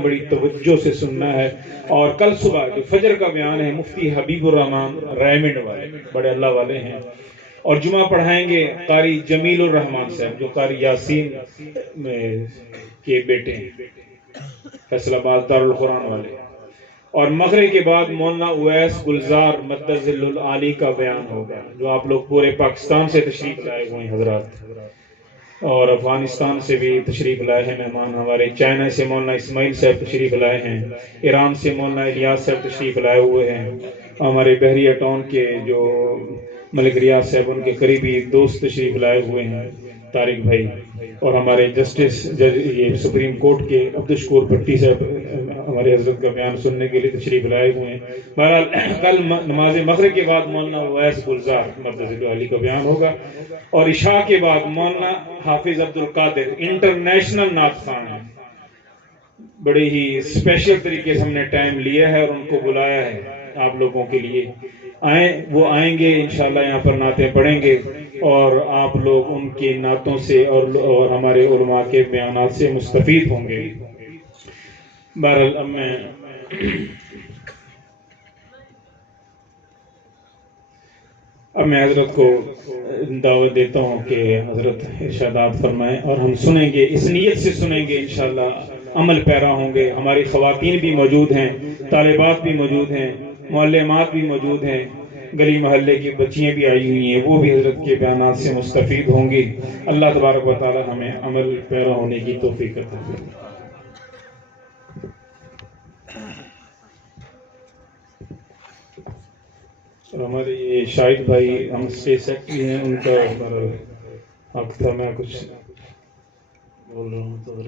بیان بڑی توجہ سے سننا ہے. اور کل صبح جو فجر کا بیان ہے مفتی حبیب الرحمان ریمنڈ والے بڑے اللہ والے ہیں, اور جمعہ پڑھائیں گے قاری جمیل الرحمان صاحب جو قاری یاسین کے بیٹے ہیں, فیصل آباد دارالقرآن والے. اور مغرب کے بعد مولانا اویس گلزار مدظل العالی کا بیان ہوگا, جو آپ لوگ پورے پاکستان سے تشریف لائے ہوئے ہیں حضرات, اور افغانستان سے بھی تشریف لائے ہیں مہمان ہمارے. چائنا سے مولانا اسماعیل صاحب تشریف لائے ہیں, ایران سے مولانا الیاس صاحب تشریف لائے ہوئے ہیں, ہمارے بحریہ ٹاؤن کے جو ملک ریاض صاحب ان کے قریبی دوست تشریف لائے ہوئے ہیں طارق بھائی, اور ہمارے جسٹس جج یہ سپریم کورٹ کے عبدالشکور بھٹی صاحب ہمارے حضرت کا بیان سننے کے لیے تشریف لائے ہوئے ہیں. بہرحال کل نماز مغرب کے بعد مولانا اویس گلزار مدظل العالی کا بیان ہوگا, اور عشاء کے بعد مولانا حافظ عبد القادر انٹرنیشنل نعت خوان ہیں, بڑے ہی اسپیشل طریقے سے ہم نے ٹائم لیا ہے اور ان کو بلایا ہے آپ لوگوں کے لیے. وہ آئیں گے انشاءاللہ, یہاں پر نعتیں پڑھیں گے اور آپ لوگ ان کی نعتوں سے اور ہمارے علماء کے بیانات سے مستفید ہوں گے. بہرحال اب میں حضرت کو دعوت دیتا ہوں کہ حضرت ارشادات فرمائیں, اور ہم سنیں گے, اس نیت سے سنیں گے انشاءاللہ عمل پیرا ہوں گے. ہماری خواتین بھی موجود ہیں, طالبات بھی موجود ہیں, معلمات بھی موجود ہیں, گلی محلے کی بچیاں بھی آئی ہوئی ہیں, وہ بھی حضرت کے بیانات سے مستفید ہوں گی. اللہ تبارک و تعالی ہمیں عمل پیرا ہونے کی توفیق عطا فرمائے. اور ہمارے یہ شاہد بھائی ہم اسٹیج سیکٹری ہیں, ان کا حق تھا, میں کچھ بول رہا ہوں تو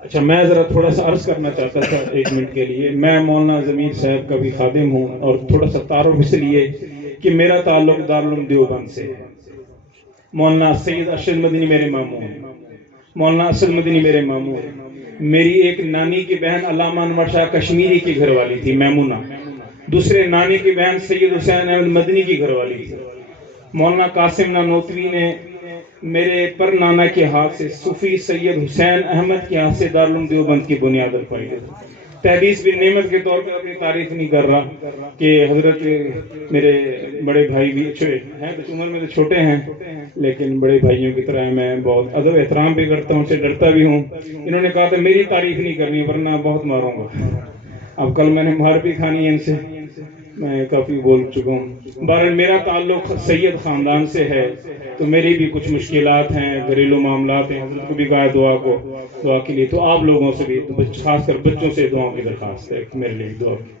اچھا میں ذرا تھوڑا سا عرض کرنا چاہتا تھا 1 منٹ کے لیے. میں مولانا ضمیر صاحب کا بھی خادم ہوں, اور تھوڑا سا تعارف اس لیے کہ میرا تعلق دارالعلوم دیوبند سے ہے. مولانا سید ارشد مدنی میرے ماموں ہیں, مولانا اسد مدنی میرے ماموں ہیں. میری ایک نانی کی بہن علامہ انور شاہ کشمیری کی گھر والی تھی میمونہ, دوسرے نانی کی بہن سید حسین احمد مدنی کی گھر والی تھی. مولانا قاسم نانوتوی نے میرے پر نانا کے ہاتھ سے صوفی سید حسین احمد کے ہاتھ سے دارالعلوم دیوبند کی بنیاد رکھوائی ہے. تحدیث بھی نعمت کے طور پہ اپنی تعریف نہیں کر رہا کہ حضرت میرے بڑے بھائی بھی ہیں, عمر میں تو چھوٹے ہیں لیکن بڑے بھائیوں کی طرح میں بہت ادب احترام بھی کرتا ہوں, ان سے ڈرتا بھی ہوں. انہوں نے کہا تھا میری تعریف نہیں کرنی ورنہ بہت ماروں گا. اب کل میں نے مار بھی کھانی ہے ان سے, میں کافی بول چکا ہوں. بہرحال میرا تعلق سید خاندان سے ہے, تو میری بھی کچھ مشکلات ہیں, گھریلو معاملات ہیں. حضرت کو بھی کہا دعا کے لیے, تو آپ لوگوں سے بھی خاص کر بچوں سے دعاؤں کی درخواست ہے میرے لیے دعا کی.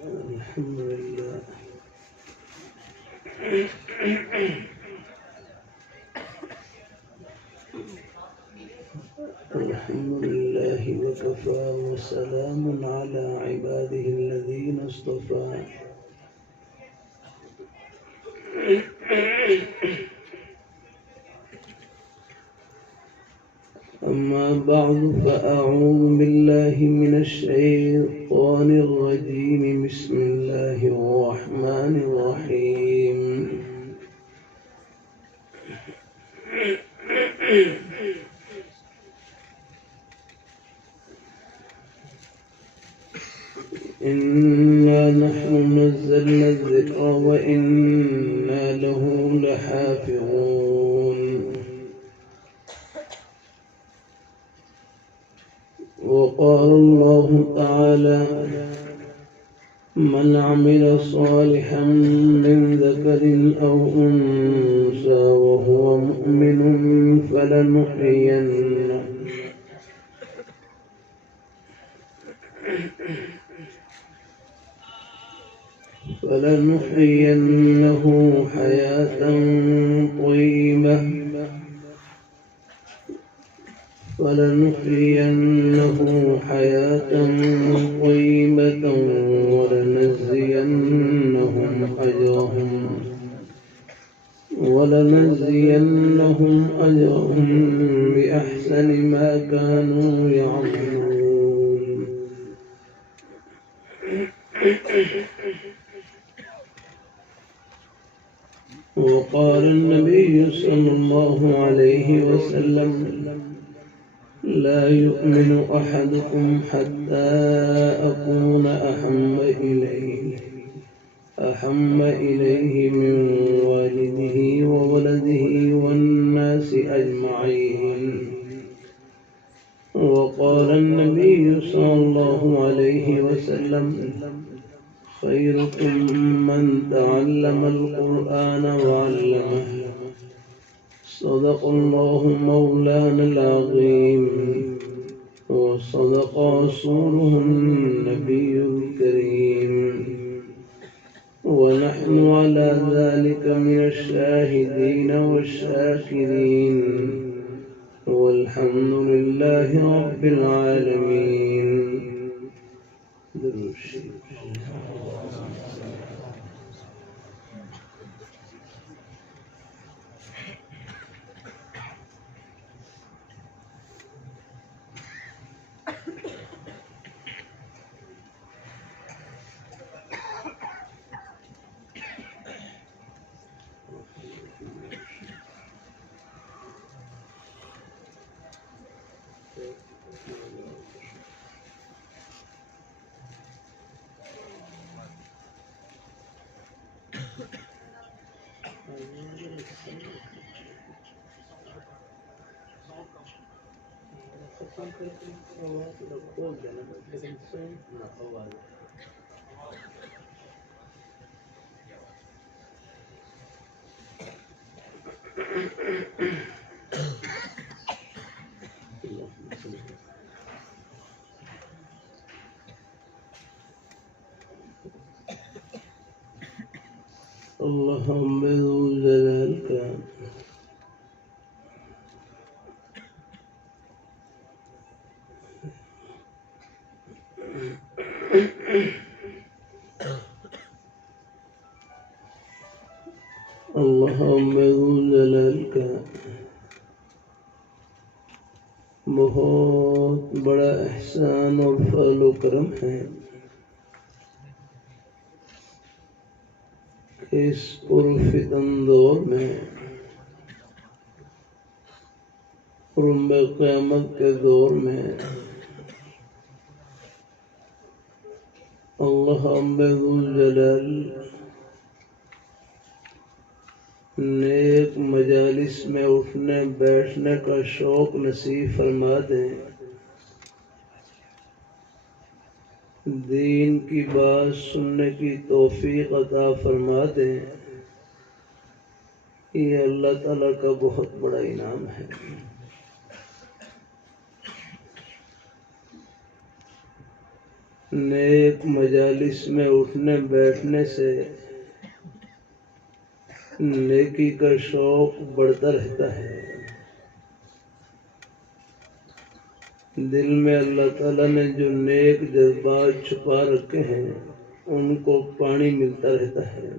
الحمد لله الحمد لله وكفى وسلام على عباده الذين اصطفى أما بعد فأعوذ بالله من الشيطان الرجيم بسم الله الرحمن الرحيم إنا نحن نزلنا الذكر وإنا له لحافظون وقال الله تعالى من عمل صالحا من ذكر أو أنثى وهو مؤمن فلنحيينه حياة طيبة ولنجزينهم أجرهم بأحسن ما كانوا يعملون وقال النبي صلى الله عليه وسلم لا يؤمن أحدكم حتى أكون أحم إليه من والده وولده والناس أجمعين وقال النبي صلى الله عليه وسلم خيركم من تعلم القرآن وعلمه صدق الله مولانا العظيم وصدق رسوله النبي الكريم ونحن على ذلك من الشاهدين والشاكرين والحمد لله رب العالمين. اللهم ذو الجلال کا اللهم ذو الجلال کا بہت بڑا احسان اور فضل و کرم ہے اس پرفتن دور میں رنب قیامت کے دور میں اللہ ذو الجلال نیک مجالس میں اٹھنے بیٹھنے کا شوق نصیب فرما دیں، دین کی بات سننے کی توفیق عطا فرما دیں۔ یہ اللہ تعالیٰ کا بہت بڑا انعام ہے۔ نیک مجالس میں اٹھنے بیٹھنے سے نیکی کا شوق بڑھتا رہتا ہے۔ دل میں اللہ تعالیٰ نے جو نیک جذبات چھپا رکھے ہیں ان کو پانی ملتا رہتا ہے۔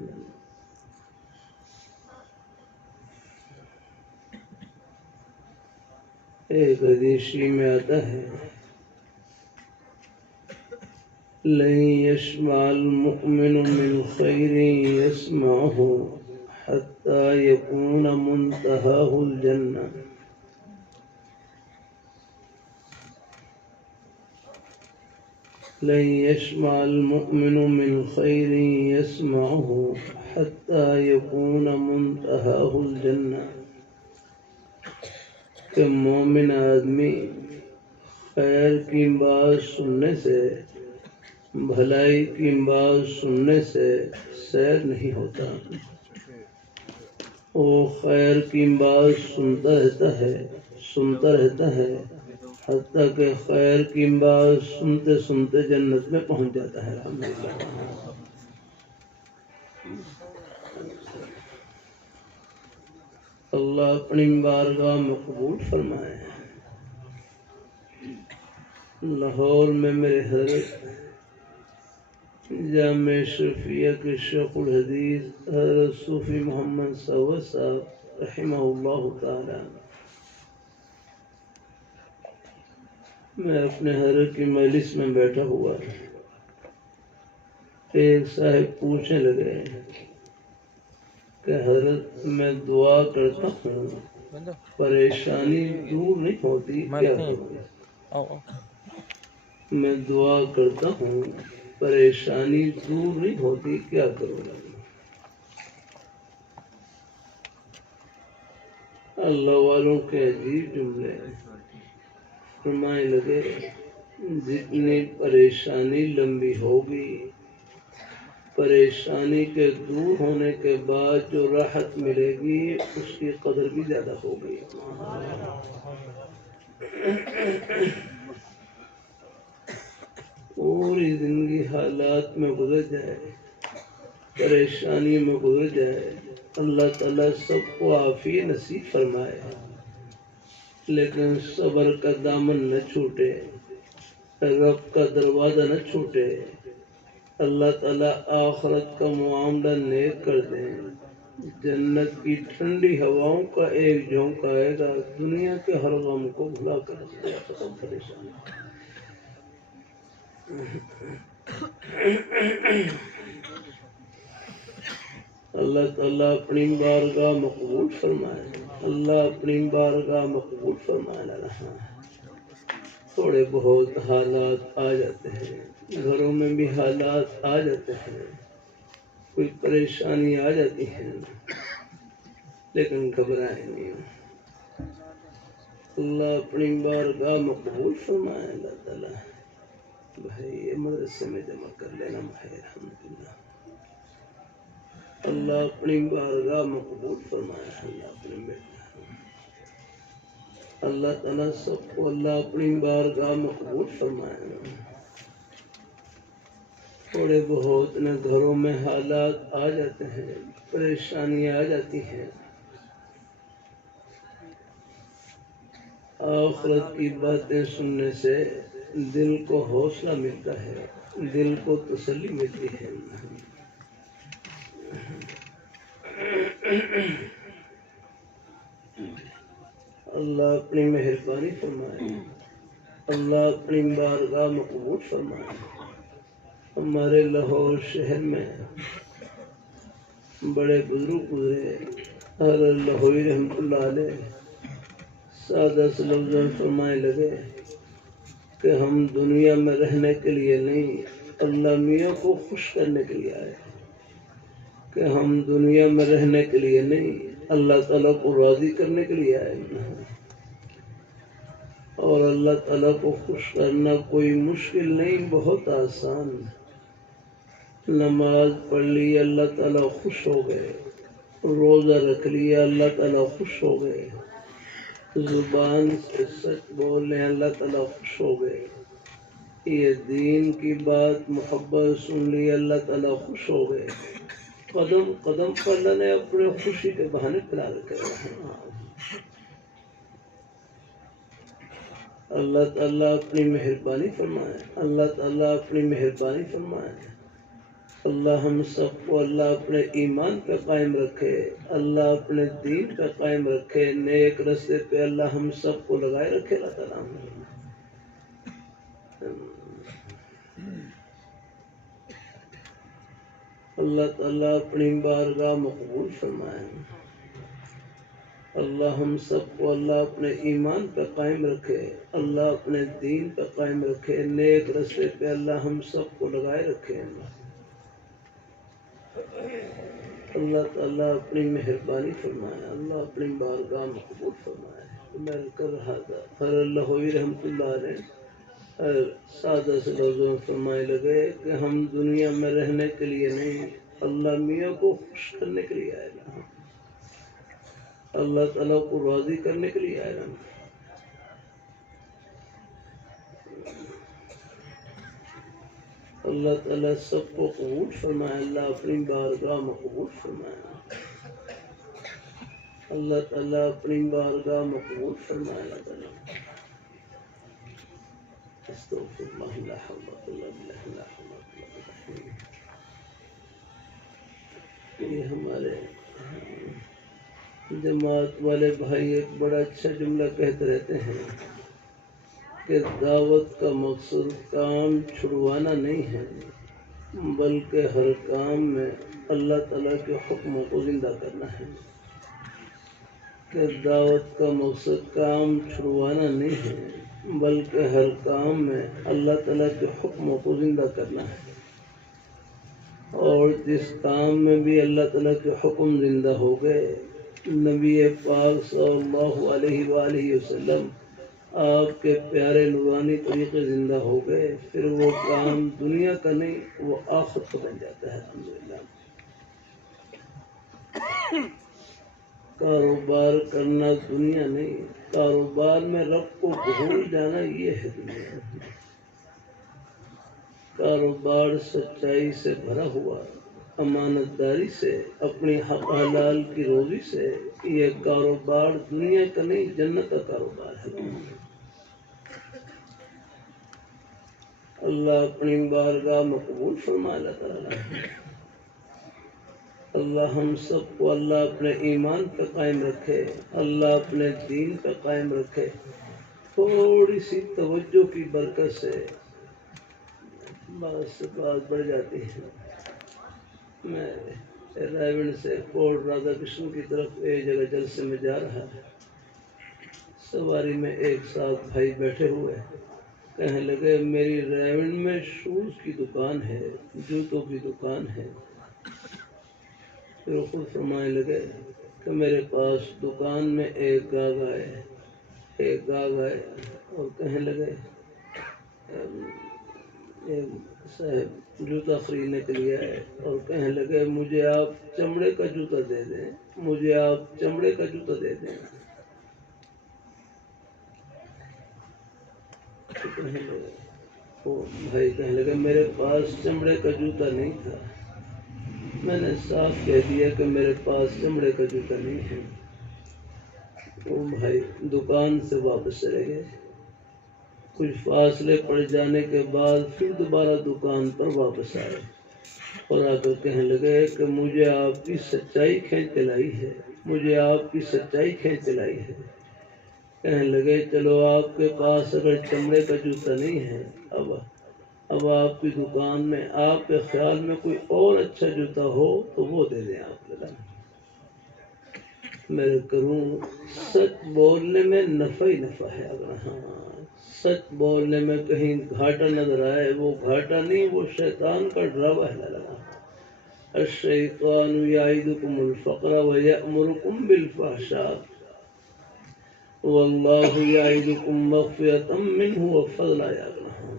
ایک حدیث میں آتا ہے، لن يسمع المؤمن من خير يسمعه حتى يكون منتهاه الجنة۔ لن يسمع المؤمن من خير يسمعه حتى يكون منتهاه الجنة، کہ مومن آدمی خیر کی بات سننے سے، بھلائی کی بات سننے سے سیر نہیں ہوتا، وہ خیر کی بات سنتا رہتا ہے حتیٰ کہ خیر کی بات سنتے سنتے جنت میں پہنچ جاتا ہے۔ الحمدللہ۔ اللہ اپنی بارگاہ مقبول فرمائے۔ لاہور میں میرے حضرت جامع شفیہ کے شیخ الحدیث حضرت صوفی محمد ثروت صاحب رحمہ اللہ تعالی، میں اپنے حضرت کی مجلس میں بیٹھا ہوا، ایک صاحب پوچھنے لگے کہ حضرت میں دعا کرتا ہوں پریشانی دور نہیں ہوتی، کیا کروں؟ میں دعا کرتا ہوں پریشانی دور نہیں ہوتی، کیا کروں؟ اللہ والوں کے عجیب جملے فرمائے لگے، جتنی پریشانی لمبی ہوگی، پریشانی کے دور ہونے کے بعد جو راحت ملے گی اس کی قدر بھی زیادہ ہوگی۔ پوری زندگی حالات میں گزر جائے، پریشانی میں گزر جائے، اللہ تعالیٰ سب کو عافیت نصیب فرمائے، لیکن صبر کا دامن نہ چھوٹے، رب کا دروازہ نہ چھوٹے، اللہ تعالیٰ آخرت کا معاملہ نیک کر دیں، جنت کی ٹھنڈی ہواؤں کا ایک جھونکا آئے گا، دنیا کے ہر غم کو بھلا کر دے گا۔ پریشانی اللہ تعالیٰ اپنی بارگاہ مقبول فرمائے، اللہ اپنی بارگاہ مقبول فرمائے۔ تھوڑے بہت حالات آ جاتے ہیں، گھروں میں بھی حالات آ جاتے ہیں، کوئی پریشانی آ جاتی ہے، لیکن گھبرائے نہیں، اللہ اپنی بارگاہ مقبول فرمائے۔ اللہ تعالیٰ بھائی یہ مدرسے میں جمع کر لینا بھائی، الحمدللہ۔ اللہ اپنی بارگاہ مقبول فرمائے۔ اللہ اپنے بیٹے اللہ تعالیٰ سب کو اللہ اپنی بارگاہ مقبول فرمائے۔ تھوڑے بہت نہ گھروں میں حالات آ جاتے ہیں، پریشانیاں آ جاتی ہیں، آخرت کی باتیں سننے سے دل کو حوصلہ ملتا ہے، دل کو تسلی ملتی ہے۔ اللہ اپنی مہربانی فرمائے، اللہ اپنی بارگاہ مقبول فرمائے۔ ہمارے لاہور شہر میں بڑے بزرگ گزرے، حضرت لاہوری رحمۃ اللہ علیہ سادہ سے لفظ فرمائے لگے کہ ہم دنیا میں رہنے کے لیے نہیں، اللہ میاں کو خوش کرنے کے لیے آئے، کہ ہم دنیا میں رہنے کے لیے نہیں، اللہ تعالیٰ کو راضی کرنے کے لیے آئے ہیں، اور اللہ تعالیٰ کو خوش کرنا کوئی مشکل نہیں، بہت آسان۔ نماز پڑھ لی اللہ تعالیٰ خوش ہو گئے، روزہ رکھ لیا اللہ تعالیٰ خوش ہو گئے، زبان سے سچ بول لیں اللہ تعالیٰ خوش ہو گئے، یہ دین کی بات محبت سن لی اللہ تعالیٰ خوش ہو گئے، قدم قدم پر اللہ نے اپنے خوشی کے بہانے پلا رکھے ہیں۔ اللہ تعالیٰ اپنی مہربانی فرمائے، اللہ تعالیٰ اپنی مہربانی فرمائے۔ اللہ ہم سب کو اللہ اپنے ایمان پہ قائم رکھے، اللہ اپنے دین پہ قائم رکھے، نیک رستے پہ اللہ ہم سب کو لگائے رکھے۔ اللہ تعالیٰ اللہ تعالیٰ اپنی بارگاہ مقبول فرمائے۔ اللہ ہم سب کو اللہ اپنے ایمان پہ قائم رکھے، اللہ اپنے دین پہ قائم رکھے، نیک رستے پہ اللہ ہم سب کو لگائے رکھے۔ اللہ تعالیٰ اپنی مہربانی فرمائے، اللہ اپنی بارگاہ مقبول فرمائے۔ میں کر رہا تھا فر اللہ رحمۃ اللہ علیہ سادہ سے لفظوں میں فرمائے لگے کہ ہم دنیا میں رہنے کے لیے نہیں، اللہ میاں کو خوش کرنے کے لیے آئے نا، اللہ تعالیٰ کو راضی کرنے کے لیے آئے نا۔ اللہ تعالیٰ سب کو قبول فرمائے، اللہ اپنی بارگاہ مقبول فرمائے، اللہ تعالیٰ اپنی بارگاہ مقبول فرمائے۔ اللہ تعالیٰ استغفر اللہ لا حول ولا قوة الا باللہ۔ یہ ہمارے جماعت والے بھائی ایک بڑا اچھا جملہ کہتے رہتے ہیں کہ دعوت کا مقصد کام چھڑوانا نہیں ہے، بلکہ ہر کام میں اللہ تعالیٰ کے حکموں کو زندہ کرنا ہے۔ کہ دعوت کا مقصد کام چھڑوانا نہیں ہے، بلکہ ہر کام میں اللہ تعالیٰ کے حکموں کو زندہ کرنا ہے، اور جس کام میں بھی اللہ تعالیٰ کے حکم زندہ ہو گئے، نبی پاک صلی اللہ علیہ وآلہ وسلم آپ کے پیارے نورانی طریقے زندہ ہو گئے، پھر وہ کام دنیا کا نہیں، وہ آخرت کا بن جاتا ہے۔ الحمدللہ۔ کاروبار کرنا دنیا نہیں، کاروبار میں رب کو بھول جانا یہ ہے دنیا۔ کاروبار سچائی سے بھرا ہوا، امانت داری سے، اپنی حق حلال کی روزی سے، یہ کاروبار دنیا کا نہیں، جنت کا کاروبار ہے۔ اللہ اپنی بارگاہ مقبول فرمائے۔ اللہ تعالیٰ اللہ ہم سب کو اللہ اپنے ایمان پہ قائم رکھے، اللہ اپنے دین پہ قائم رکھے۔ تھوڑی سی توجہ کی برکت سے بات سے بات بڑھ جاتی ہے۔ میں رائے سے کوٹ رادا کرشن کی طرف ایک جگہ جلسے میں جا رہا ہے، سواری میں ایک ساتھ بھائی بیٹھے ہوئے، کہنے لگے میری ریونڈ میں شوز کی دکان ہے، جوتوں کی دکان ہے۔ پھر خود فرمانے لگے کہ میرے پاس دکان میں ایک گاہک آئے اور کہنے لگے صاحب جوتا خریدنے کے لیے آئے اور کہنے لگے مجھے آپ چمڑے کا جوتا دے دیں، مجھے آپ چمڑے کا جوتا دے دیں۔ وہ بھائی کہنے لگے میرے پاس چمڑے کا جوتا نہیں تھا۔ میں نے صاف کہہ دیا کہ میرے پاس چمڑے کا جوتا نہیں ہے۔ وہ بھائی دکان سے واپس چلے گئے۔ کچھ فاصلے پڑ جانے کے بعد پھر دوبارہ دکان پر واپس آئے اور آ کر کہنے لگے کہ مجھے آپ کی سچائی کھینچ کے لائی ہے، مجھے آپ کی سچائی کھینچ کے لائی ہے۔ کہنے لگے چلو آپ کے پاس اگر چمڑے کا جوتا نہیں ہے، اب آپ کی دکان میں آپ کے خیال میں کوئی اور اچھا جوتا ہو تو وہ دے دیں آپ کے لیے۔ میں کروں سچ بولنے میں نفع ہی نفع ہے۔ اگر ہاں سچ بولنے میں کہیں گھاٹا نظر آئے، وہ گھاٹا نہیں، وہ شیطان کا ڈراوا ہے۔ لگا الشیطان یعدکم الفقر ویأمرکم بالفحشاء واللہ یعدکم مغفرۃ منہ وفضلا یعلمون۔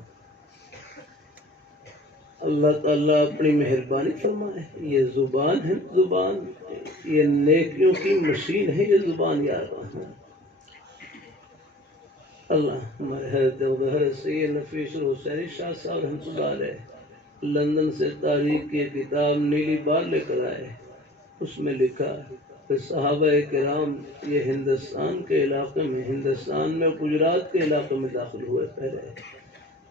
اللہ تعالیٰ اپنی مہربانی فرمائے، یہ زبان ہے، زبان یہ نیکیوں کی مشین ہے، یہ زبان یاد رکھنا۔ اللہ ہمارے حضرت سید نفیس الحسینی شاہ صاحب رحمۃ اللہ علیہ لندن سے تاریخ کی کتاب نیلی بال لے کر آئے، اس میں لکھا کہ صحابہ کرام یہ ہندوستان کے علاقے میں، ہندوستان میں گجرات کے علاقے میں داخل ہوئے، پہلے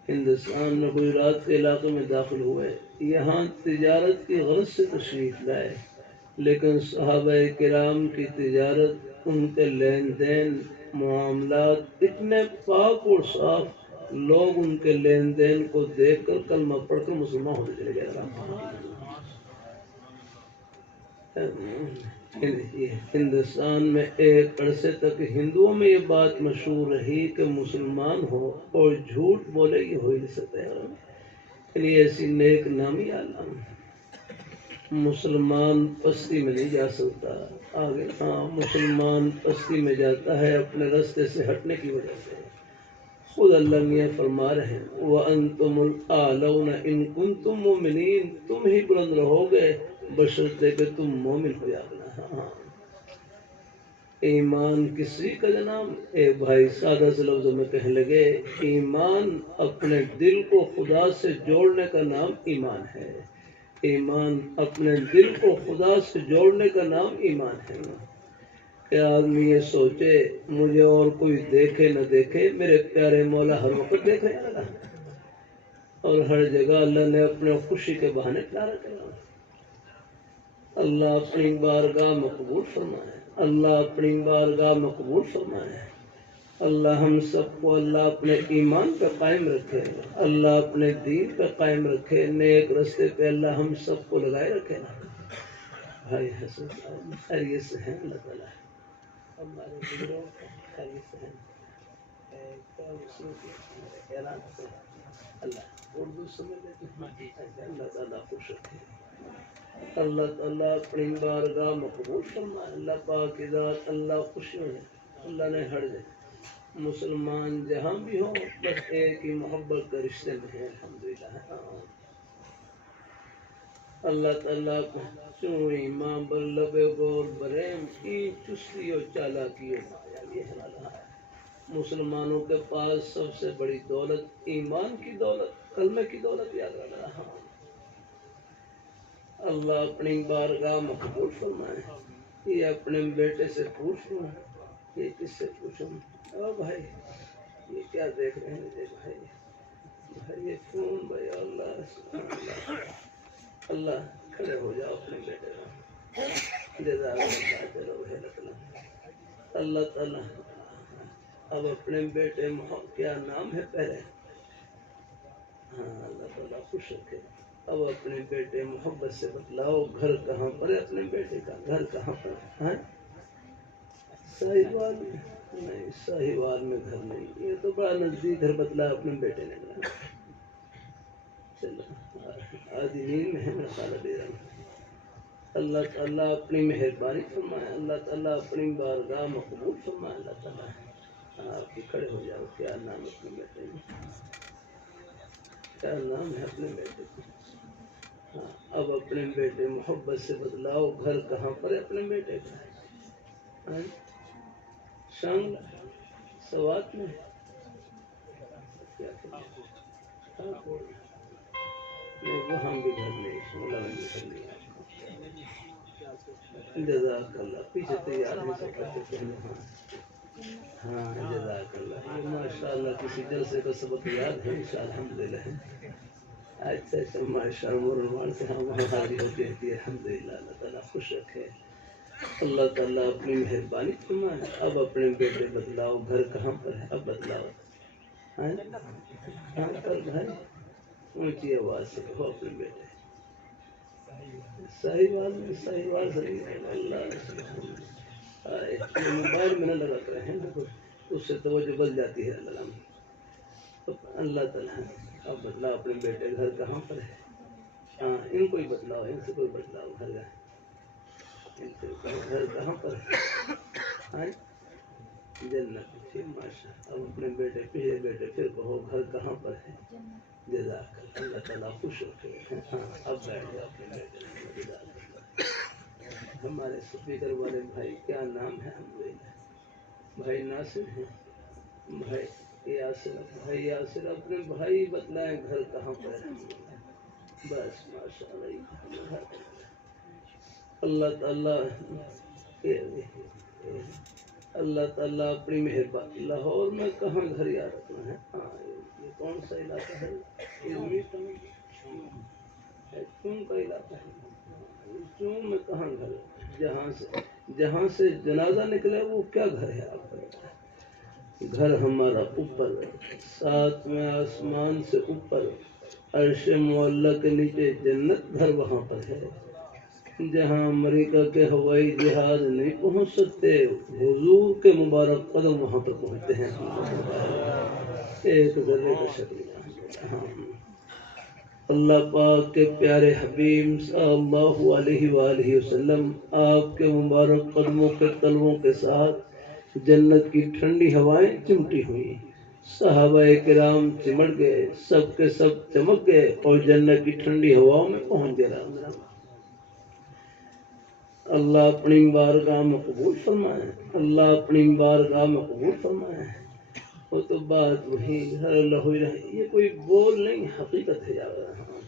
ہندوستان میں گجرات کے علاقے میں داخل ہوئے، یہاں تجارت کی غرض سے تشریف لائے، لیکن صحابہ کرام کی تجارت، ان کے لین دین معاملات اتنے پاک اور صاف، لوگ ان کے لین دین کو دیکھ کر کلمہ پڑھ کر مسلمان ہوتے چلے گئے۔ ہندوستان میں ایک عرصے تک ہندوؤں میں یہ بات مشہور رہی کہ مسلمان ہو اور جھوٹ بولے یہ ہو ہی نہیں سکتا ہے، یعنی ایسی نیک نامی عالم مسلمان پستی میں نہیں جا سکتا آگے۔ ہاں مسلمان پستی میں جاتا ہے اپنے راستے سے ہٹنے کی وجہ سے۔ خود اللہ میاں فرما رہے ہیں وَأَنْتُمُ الْأَعْلَوْنَ إِن كُنتُم مُؤْمِنِينَ، تم ہی بلند رہو گے بشرطے کہ تم مومن ہو جانا۔ ہاں ایمان کسی کا جناب، ایک بھائی سادہ سے لفظوں میں کہنے لگے، ایمان اپنے دل کو خدا سے جوڑنے کا نام ایمان ہے، ایمان اپنے دل کو خدا سے جوڑنے کا نام ایمان ہے۔ کہ آدمی یہ سوچے مجھے اور کوئی دیکھے نہ دیکھے، میرے پیارے مولا ہر وقت دیکھ رہے ہیں، اور ہر جگہ اللہ نے اپنے خوشی کے بہانے کھلا رکھے۔ اللہ اپنی بارگاہ میں قبول فرمائے، اللہ اپنی بارگاہ میں قبول فرمائے۔ اللہ ہم سب کو اللہ اپنے ایمان پہ قائم رکھے، اللہ اپنے دین پہ قائم رکھے، نیک رستے پہ اللہ ہم سب کو لگائے رکھے۔ بھائی حسن خیریت سے ہیں؟ اللہ تعالیٰ ہمارے بزرگوں کو خیریت سے ہیں؟ اللہ اردو سمجھ لیتے ہیں، اللہ تعالیٰ خوش رکھے، اللہ تعالیٰ اپنی بارگاہ میں قبول فرمائے۔ اللہ پاک کی ذات اللہ خوشی ہے، اللہ نے ہر جگہ مسلمان جہاں بھی ہوں بس ایک ہی محبت کے رشتے میں ہے، الحمدللہ۔ اللہ تعالیٰ چوئی ماں بلب گول بریم کی چستی و چالاکی و مایا، یہ ہے اللہ۔ مسلمانوں کے پاس سب سے بڑی دولت ایمان کی دولت، کلمے کی دولت یاد رکھنا۔ اللہ اپنی بارگاہ میں قبول فرمائے۔ یہ اپنے بیٹے سے پوچھ لوں، یہ کس سے پوچھوں؟ او بھائی یہ کیا دیکھ رہے ہیں مجھے بھائی؟ بھائی یہ فون بھائی، اللہ اللہ کھڑے ہو جاؤ اپنے بیٹے کا جزاک اللہ، چلو اللہ تعالیٰ اب اپنے بیٹے محمد کیا نام ہے پہلے؟ ہاں اللہ تعالیٰ خوش رکھے۔ اب اپنے بیٹے محبت سے بتلاؤ گھر کہاں پر ہے اپنے بیٹے کا؟ گھر کہاں پر ہے؟ ساہیوال میں؟ نہیں ساہیوال میں گھر نہیں، یہ تو بڑا نزدیک گھر بتلا اپنے بیٹے نے۔ چلو آدھی نیند میں ہے، میرا خیال دے رہا ہوں۔ اللہ تعالیٰ اپنی مہربانی فرمائے، اللہ تعالیٰ اپنی بارگاہ میں قبول فرمائے۔ اللہ تعالیٰ آپ بھی کھڑے ہو جاؤ، کیا نام ہے اپنے بیٹے میں؟ کیا نام ہے اپنے بیٹے کا؟ ہاں اب اپنے بیٹے محبت سے بتلاؤ گھر کہاں پر ہے اپنے بیٹے کا؟ شانگلہ سوات میں؟ نہیں وہاں بھی گھر نہیں، شانگلہ میں بھی گھر نہیں۔ جزاک اللہ، پیچھے تیار ہے سب کرتے پہلے۔ ہاں جزاک اللہ، ماشاء اللہ کسی جلسے کا سبق یاد ہے انشاءاللہ، الحمدللہ۔ اچھا اچھا ماشاء اللہ مرمان سے ہاں وہاں حاضری ہوتی رہتی ہے، الحمدللہ۔ اللہ تعالیٰ خوش رکھے، اللہ تعالیٰ اپنی مہربانی فرمائے۔ اب اپنے بیٹے بتلاؤ گھر کہاں پر ہے؟ اب بتلاؤ کہاں پر بھائی؟ اونچی آواز سے کہو اپنے بیٹے۔ ساہیوال میں؟ ساہیوال سے اللہ موبائل میں نہ لگا کر ہیں، اس سے توجہ بل جاتی ہے۔ اللہ تعالیٰ اب بتلا اپنے بیٹے گھر کہاں پر ہے؟ ہاں ان کو ہی بتلاؤ، ان سے کوئی بتلاؤ گھر کا، ان سے گھر کہاں پر ہے؟ ہاں جنت، ٹھیک ماشاء اللہ۔ اب اپنے بیٹے پہلے بیٹے پھر کہو گھر کہاں پر ہے؟ جزاک اللہ، اللہ تعالیٰ خوش رکھے۔ ہاں اب بیٹھ جاؤ اپنے بیٹے، جزاک اللہ۔ ہمارے اسپیکر والے بھائی کیا نام ہے؟ بھائی ناصر ہیں، بھائی یاسر، بھائی یاسر اپنے بھائی بتلائیں گھر کہاں پر ہے؟ بس ماشاء اللہ۔ اللہ تعالیٰ اللہ تعالیٰ اپنی مہربانی، لاہور میں کہاں گھر یاد رکھنا ہے؟ ہاں یہ کون سا علاقہ ہے؟ چون کا علاقہ ہے، چون میں کہاں گھر ہے؟ جہاں سے جنازہ نکلے وہ کیا گھر ہے آپ کا؟ گھر ہمارا اوپر، ساتویں آسمان سے اوپر، عرش معلیٰ کے نیچے جنت، گھر وہاں پر ہے جہاں امریکہ کے ہوائی جہاز نہیں پہنچ سکتے، حضور کے مبارک قدم وہاں پر پہنچتے ہیں۔ ایک ذرے کا شکریہ۔ اللہ پاک کے پیارے حبیب صلی اللہ علیہ وآلہ وسلم آپ کے مبارک قدموں کے تلووں کے ساتھ جنت کی ٹھنڈی ہوائیں چمٹی ہوئی، صحابہ کرام چمٹ گئے، سب کے سب چمک گئے اور جنت کی ٹھنڈی ہواؤں میں پہنچ گئے۔ اللہ اپنی بارگاہ میں قبول فرمائے، اللہ اپنی بارگاہ میں قبول فرمائے۔ وہ تو بات وہی ہر اللہ ہوئی رہی، یہ کوئی بول نہیں، حقیقت ہے یاد رہا۔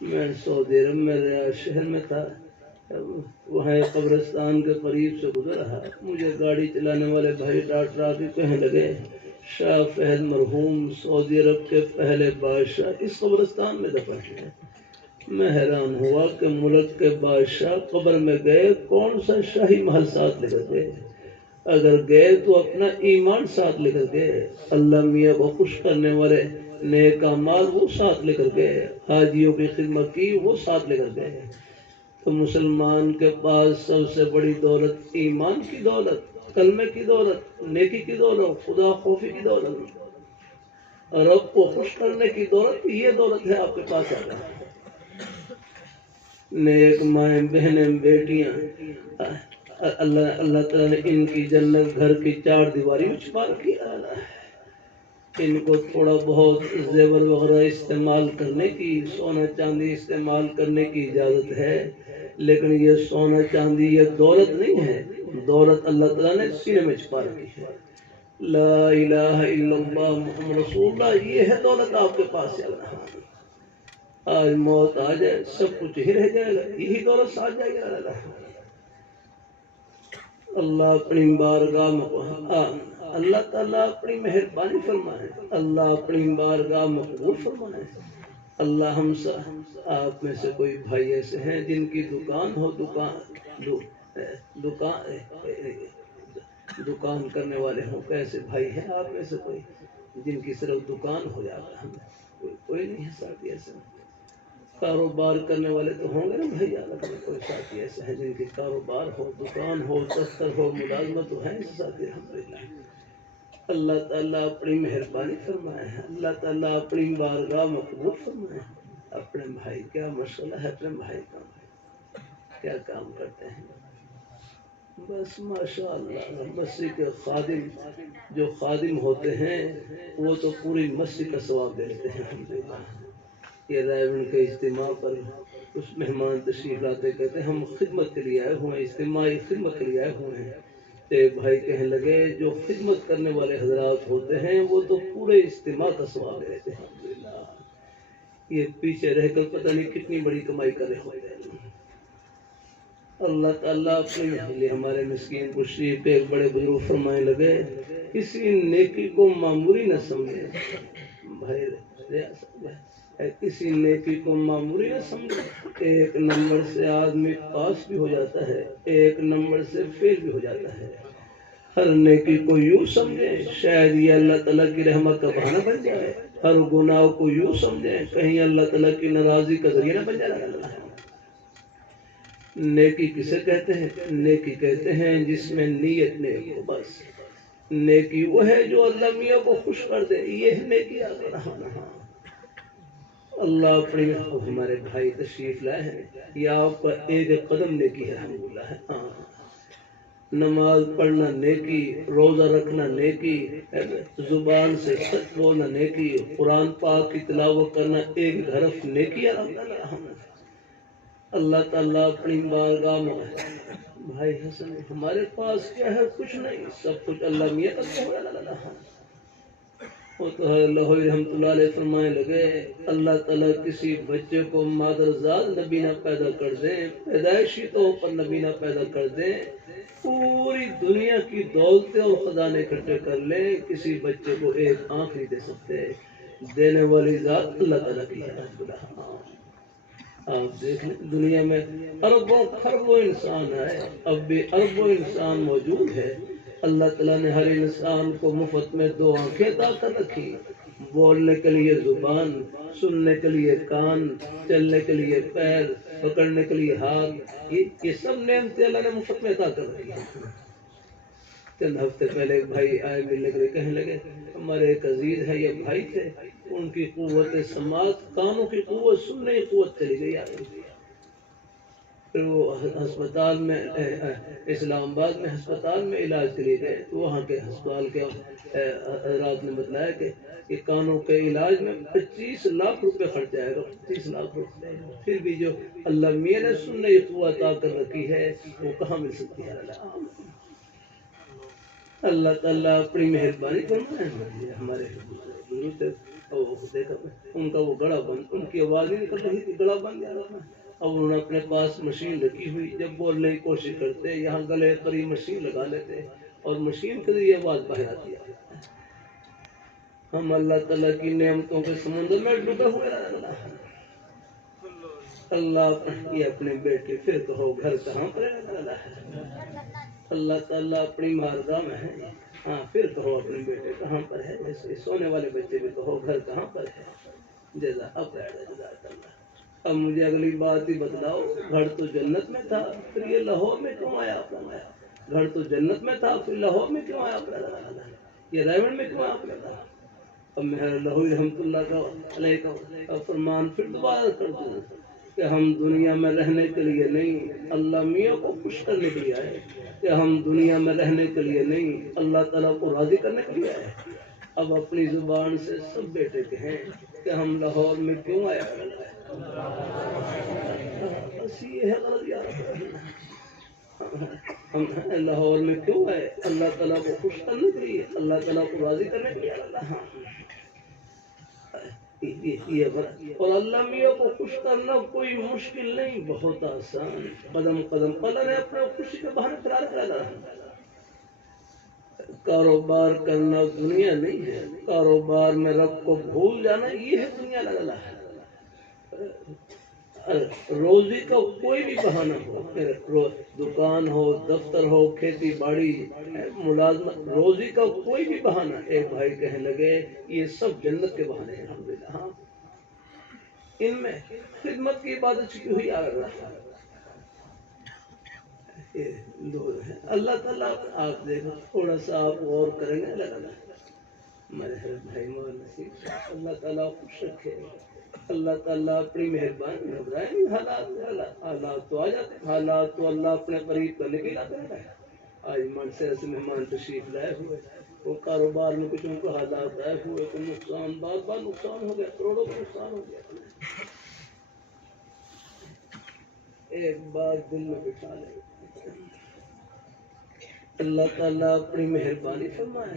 میں سعودی عرب میں ریاض شہر میں تھا، وہاں قبرستان کے قریب سے گزر رہا، مجھے گاڑی چلانے والے بھائی ڈاکٹر آ کے کہنے لگے شاہ فہد مرحوم سعودی عرب کے پہلے بادشاہ اس قبرستان میں دفن ہیں۔ میں حیران ہوا کہ ملک کے بادشاہ قبر میں گئے کون سا شاہی محل ساتھ لے کر گئے؟ اگر گئے تو اپنا ایمان ساتھ لے کر گئے، اللہ میاں کو خوش کرنے والے نیک اعمال وہ ساتھ لے کر گئے، حاجیوں کی خدمت کی وہ ساتھ لے کر گئے۔ تو مسلمان کے پاس سب سے بڑی دولت ایمان کی دولت، کلمے کی دولت، نیکی کی دولت، خدا خوفی کی دولت، رب کو خوش کرنے کی دولت، یہ دولت ہے آپ کے پاس آ رہا ہے۔ نیک مائیں بہنیں بیٹیاں، اللہ تعالیٰ نے ان کی جنت گھر کی چار دیواری میں چھپا رکھی ہے۔ ان کو تھوڑا بہت زیور وغیرہ استعمال کرنے کی، سونا چاندی استعمال کرنے کی اجازت ہے، لیکن یہ سونا چاندی یہ دولت نہیں ہے، دولت اللہ تعالیٰ نے سینے میں چھپا رکھی ہے۔ لا الہ الا اللہ محمد رسول اللہ، یہ ہے دولت آپ کے پاس ہے۔ آج موت آ جائے سب کچھ ہی رہ جائے گا، یہی دولت ساتھ جائے گا۔ اللہ اپنی بارگاہ میں، اللہ تعالیٰ اپنی مہربانی فرمائے، اللہ اپنی بارگاہ میں قبول فرمائے۔ اللہ ہم سب آپ میں سے کوئی بھائی ایسے ہیں جن کی دکان ہو، دکان کرنے والے ہوں، کیسے بھائی ہیں آپ میں سے کوئی جن کی صرف دکان ہو جاتا؟ ہم کوئی نہیں ہے ساتھی ایسے، کاروبار کرنے والے تو ہوں گے نا بھائی، کوئی ساتھی ایسے ہیں جن کی کاروبار ہو، دکان ہو، دفتر ہو، ملازمت ہو، ہیں ایسے ساتھی الحمدللہ۔ اللہ تعالیٰ اپنی مہربانی فرمائے، اللہ تعالیٰ اپنی بارگاہ میں قبول فرمائے۔ اپنے بھائی کیا مشغلہ ہے، اپنے بھائی کا کیا کام کرتے ہیں؟ بس ماشاء اللہ، مسجد کے خادم جو خادم ہوتے ہیں وہ تو پوری مسجد کا ثواب دیتے ہیں الحمدللہ۔ یہ رائے کے اجتماع پر کچھ مہمان تشریف لاتے کہتے ہیں ہم خدمت کے لیے آئے ہوئے ہیں، اجتماعی خدمت کے لیے آئے ہوئے ہیں۔ ایک بھائی کہنے لگے جو خدمت کرنے والے حضرات ہوتے ہیں وہ تو پورے اجتماع کا ثواب دیتے ہیں الحمدللہ، یہ پیچھے رہ کر پتہ نہیں کتنی بڑی کمائی کر رہے ہوتے ہیں۔ اللہ تعالیٰ اپنے لیے ہمارے مسکین کو شریف ایک بڑے بزرگ فرمائے لگے کسی نیکی کو معمولی نہ سمجھے بھائی، کسی نیکی کو معمولی نہ سمجھے، ایک نمبر سے آدمی پاس بھی ہو جاتا ہے، ایک نمبر سے فیل بھی ہو جاتا ہے۔ ہر نیکی کو یوں سمجھیں شاید یہ اللہ تعالیٰ کی رحمت کا بہانہ بن جائے، ہر گناہ کو یوں سمجھیں کہیں اللہ تعالیٰ کی ناراضی کا ذریعہ نہ بن جائے۔ نیکی کسے کہتے ہیں؟ نیکی کہتے ہیں جس میں نیت نیک ہو، بس نیکی وہ ہے جو اللہ میاں کو خوش کر دے، یہ ہے نیکی۔ اللہ اپنی ہمارے بھائی تشریف لائے ہیں، یا آپ کا ایک قدم نیکی ہے الحمدللہ ہے۔ ہاں، نماز پڑھنا نیکی، روزہ رکھنا نیکی، زبان سے سچ بولنا نیکی، قرآن پاک کی تلاوت کرنا ایک حرف نیکی ہے۔ اللہ تعالیٰ اپنی بارگاہ میں بھائی حسن ہمارے پاس کیا ہے؟ کچھ نہیں، سب کچھ اللہ میاں کا ہے۔ وہ تو اللہ رحمۃ اللہ علیہ فرمائے لگے اللہ تعالیٰ کسی بچے کو مادرزاد نبینا پیدا کر دیں، پیدائشی طور پر نبینا پیدا کر دیں، پوری دنیا کی دولتیں اور خزانے اکٹھے کر لیں، کسی بچے کو ایک آنکھ نہیں دے سکتے۔ دینے والی ذات اللہ تعالیٰ کی ہے۔ آپ دیکھ لیں دنیا میں اربوں خربوں انسان ہے، اب بھی اربوں انسان موجود ہے۔ اللہ تعالیٰ نے ہر انسان کو مفت میں دو آنکھیں عطا کر رکھی، بولنے کے لیے زبان، سننے کے لیے کان، چلنے کے لیے پیر، پکڑنے کے لیے ہاتھ، یہ سب نعمتیں اللہ نے مفت میں عطا کر رکھی ہیں۔ چند ہفتے پہلے ایک بھائی آئے ملنے کے لیے، کہنے لگے ہمارے ایک عزیز ہے، یہ بھائی تھے، ان کی قوت سماعت، کانوں کی قوت، سننے کی قوت چلی گئی آگے۔ پھر وہ ہسپتال میں اسلام آباد میں ہسپتال میں علاج کے لیے گئے، تو وہاں کے ہسپتال کے حضرات نے بتلایا کہ کانوں کے علاج میں 25 لاکھ روپے خرچ آئے گا، 25 لاکھ روپے۔ پھر بھی جو اللہ میاں نے سننے کی قوت عطا کر رکھی ہے وہ کہاں مل سکتی ہے؟ اللہ تعالیٰ اپنی مہربانی فرمائے۔ ہمارے دیکھا ان کا وہ گڑا بند، ان کی آواز نہیں نکل رہی تھی، گڑا بند جا رہا تھا۔ اب انہوں نے اپنے پاس مشین رکھی ہوئی، جب بولنے کی کوشش کرتے یہاں گلے قریب مشین لگا لیتے اور مشین کے ذریعے آواز باہر آتی ہے۔ ہم اللہ تعالیٰ کی نعمتوں کے سمندر میں ڈوبے ہوئے اللہ یہ اپنے بیٹے، پھر کہو گھر کہاں پر ہے؟ اللہ تعالیٰ اپنی بارگاہ میں ہے، ہاں پھر کہو اپنے بیٹے کہاں پر ہے؟ جیسے سونے والے بچے بھی کہو گھر کہاں پر ہے؟ جزا اب اب مجھے اگلی بات ہی بتلاؤ، گھر تو جنت میں تھا، پھر یہ لاہور میں کیوں آیا؟ گھر تو جنت میں تھا، پھر لاہور میں کیوں آیا؟ یہ ریونڈ میں کیوں آیا؟ اب میں لاہور رحمۃ اللہ علیہ کا فرمان پھر دوبارہ کر دوں کہ ہم دنیا میں رہنے کے لیے نہیں، اللہ میاں کو خوش کرنے کے لیے آئے، کہ ہم دنیا میں رہنے کے لیے نہیں، اللہ تعالیٰ کو راضی کرنے کے لیے آئے۔ اب اپنی زبان سے سب بیٹے کہیں کہ ہم لاہور میں کیوں آیا؟ بس یہ ہے غرض یار، ہم لاہور میں کیوں آئے؟ اللہ تعالیٰ کو خوش کرنے کے لیے، اللہ تعالیٰ کو راضی کرنے کے لیے۔ اور اللہ میاں کو خوش کرنا کوئی مشکل نہیں، بہت آسان، قدم قدم اللہ نے اپنے خوشی کے بہانے قرار کرا۔ کاروبار کرنا دنیا نہیں ہے، کاروبار میں رب کو بھول جانا یہ ہے دنیا لگا ہے۔ روزی کا کوئی بھی بہانہ ہو، دکان ہو، دفتر ہو، کھیتی باڑی، ملازمت، روزی کا کوئی بھی بہانہ، ایک بھائی کہنے لگے یہ سب جنت کے بہانے ہیں الحمدللہ۔ ہاں ان میں خدمت کی عبادت چھپی ہوئی آ رہا ہے۔ اللہ تعالیٰ آپ دیکھو تھوڑا سا آپ غور کریں گے میرے بھائی نصیب، اللہ تعالیٰ خوش رکھے، اللہ تعالیٰ اپنی مہربانی گھبرائے نہیں، حالات تو آ جاتے ہیں، حالات تو اللہ اپنے قریب کرنے کے لاتے ہیں۔ آج منصر سے مہمان تشریف لائے ہوئے، وہ کاروبار میں کچھ ان کو حالات آئے ہوئے، تو نقصان بار بار نقصان ہو گیا، کروڑوں کا نقصان ہو گیا۔ ایک بات دل میں بٹھا لیں، اللہ تعالیٰ اپنی مہربانی فرمائے،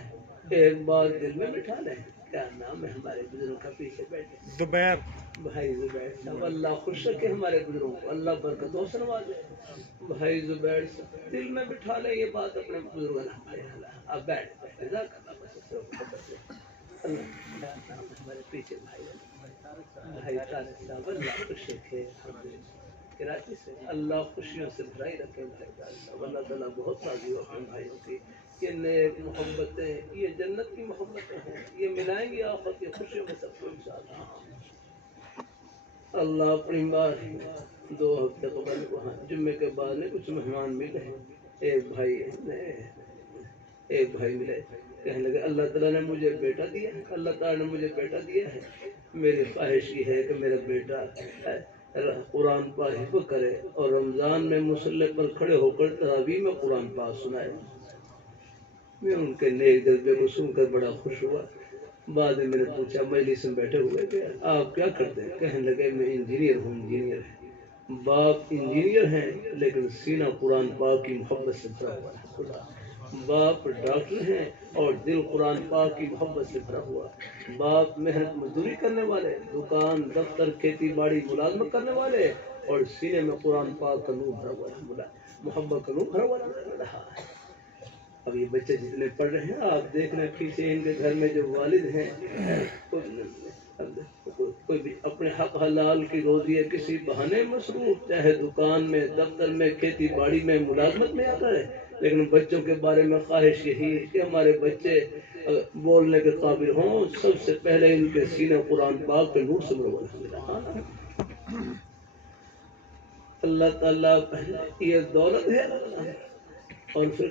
ایک بات دل میں بٹھا لیں۔ کیا نام ہے ہمارے بزرگوں کا؟ پیچھے بیٹھے زبیر بھائی زبیر صاحب، اللہ خوش رکھے ہمارے بزرگوں کو، اللہ برکتوں سے نوازے۔ بھائی زبیر صاحب دل میں بٹھا لیں یہ بات اپنے بزرگوں نے، اب بیٹھ ہمارے پیچھے بھائی طارق صاحب، اللہ خوش رکھے، کراچی سے اللہ خوشیوں سے بھرائی رکھے بھائی صاحب، اللہ تعالیٰ بہت راضی ہو اپنے بھائیوں کی، یہ نیک محبتیں، یہ جنت کی محبتیں ہیں، یہ ملائیں گی آخرت کی خوشیوں میں سب کو انشاءاللہ۔ اللہ اپنی بات 2 ہفتے قبل وہاں جمعے کے بعد میں کچھ مہمان ملے، ایک بھائی ملے، کہنے لگے اللہ تعالیٰ نے مجھے بیٹا دیا، اللہ تعالیٰ نے مجھے بیٹا دیا ہے، میری خواہش یہ ہے کہ میرا بیٹا قرآن پاک حفظ کرے اور رمضان میں مصلی پر کھڑے ہو کر تراویح میں قرآن پاک سنائے۔ میں ان کے نیک جذبے کو سن کر بڑا خوش ہوا۔ بعد میں نے پوچھا مجلس میں بیٹھے ہوئے کہ آپ کیا کرتے ہیں؟ کہنے لگے میں انجینئر ہوں۔ انجینئر ہے، باپ انجینئر ہیں لیکن سینہ قرآن پاک کی محبت سے بھرا ہوا ہے۔ خدا، باپ ڈاکٹر ہیں اور دل قرآن پاک کی محبت سے بھرا ہوا۔ باپ محنت مزدوری کرنے والے، دکان دفتر کھیتی باڑی ملازمت کرنے والے، اور سینے میں قرآن پاک کا نور بھرا ہوا ہے، محبت کا نور بھرا ہوا رہا ہے۔ اب یہ بچے جتنے پڑھ رہے ہیں آپ دیکھ رہے ہیں پیچھے ان کے گھر میں جو والد ہیں کوئی بھی اپنے حق حلال کی روزی ہے کسی بہانے مصروف، چاہے دکان میں دفتر میں کھیتی باڑی میں ملازمت میں آتا ہے، لیکن بچوں کے بارے میں خواہش یہی ہے کہ ہمارے بچے بولنے کے قابل ہوں، سب سے پہلے ان کے سینے قرآن پاک کے نور سے منور۔ اللہ تعالیٰ یہ دولت ہے۔ اور پھر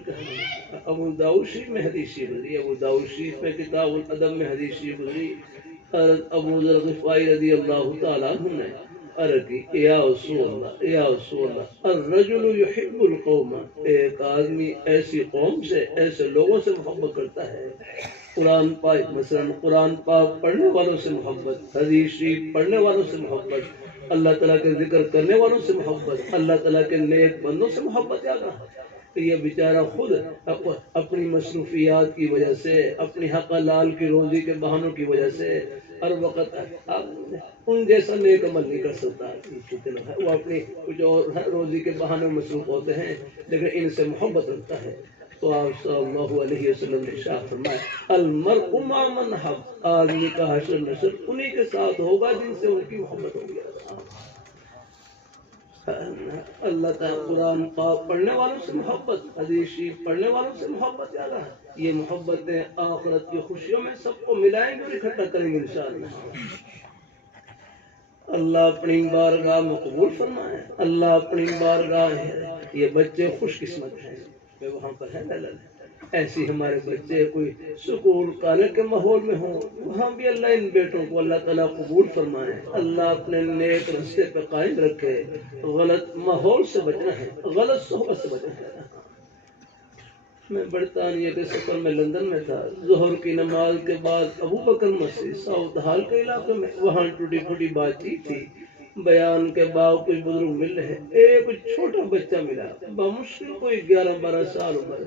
ابو داؤد شریف میں حدیث گزری، ابو داؤد شریف میں کتاب الادب میں حدیث گزری، حضرت ابو ذر غفاری رضی اللہ تعالیٰ عنہ نے عرض کی یا رسول اللہ، یا رسول اللہ، الرجل یحب القوم، ایک آدمی ایسی قوم سے ایسے لوگوں سے محبت کرتا ہے، قرآن پاک مثلا قرآن پاک پڑھنے والوں سے محبت، حدیث شریف پڑھنے والوں سے محبت، اللہ تعالیٰ کے ذکر کرنے والوں سے محبت، اللہ تعالیٰ کے نیک بندوں سے محبت یاد رہا کہ یہ بیچارہ خود اپنی مصروفیات کی وجہ سے، اپنی حق حلال کی روزی کے بہانوں کی وجہ سے ہر وقت ان جیسا نیک عمل نہیں کر سکتا۔ وہ اپنی کچھ اور روزی کے بہانے مصروف ہوتے ہیں لیکن ان سے محبت رکھتا ہے۔ تو آپ صلی اللہ علیہ وسلم نے ارشاد فرمایا المرء مع من حب، آدمی کا حشر نشر انہی کے ساتھ ہوگا جن سے ان کی محبت ہوگی۔ اللہ تعالیٰ قرآن پاک پڑھنے والوں سے محبت، حدیث شریف پڑھنے والوں سے محبت یاد ہے۔ یہ محبتیں آخرت کی خوشیوں میں سب کو ملائیں گے اور اکٹھا کریں گے انشاءاللہ۔ اللہ اپنی بارگاہ میں قبول فرمائے، اللہ اپنی بارگاہ ہے۔ یہ بچے خوش قسمت ہیں کہ وہاں پر ہے للن، ایسی ہمارے بچے کوئی سکول کالج کے ماحول میں ہوں، وہاں بھی اللہ ان بیٹوں کو اللہ تعالیٰ قبول فرمائے، اللہ اپنے نیک راستے پہ قائم رکھے۔ غلط ماحول سے بچنا ہے، غلط صحبت سے بچنا ہے۔ میں برطانیہ کے سفر میں لندن میں تھا، ظہر کی نماز کے بعد ابو بکر مسجد ساؤتھ ہال کے علاقے میں، وہاں ٹوٹی پھوٹی بات چیت تھی، بیان کے بعد کچھ بزرگ مل رہے، ایک چھوٹا بچہ ملا بمشکل کوئی 11-12 سال عمر۔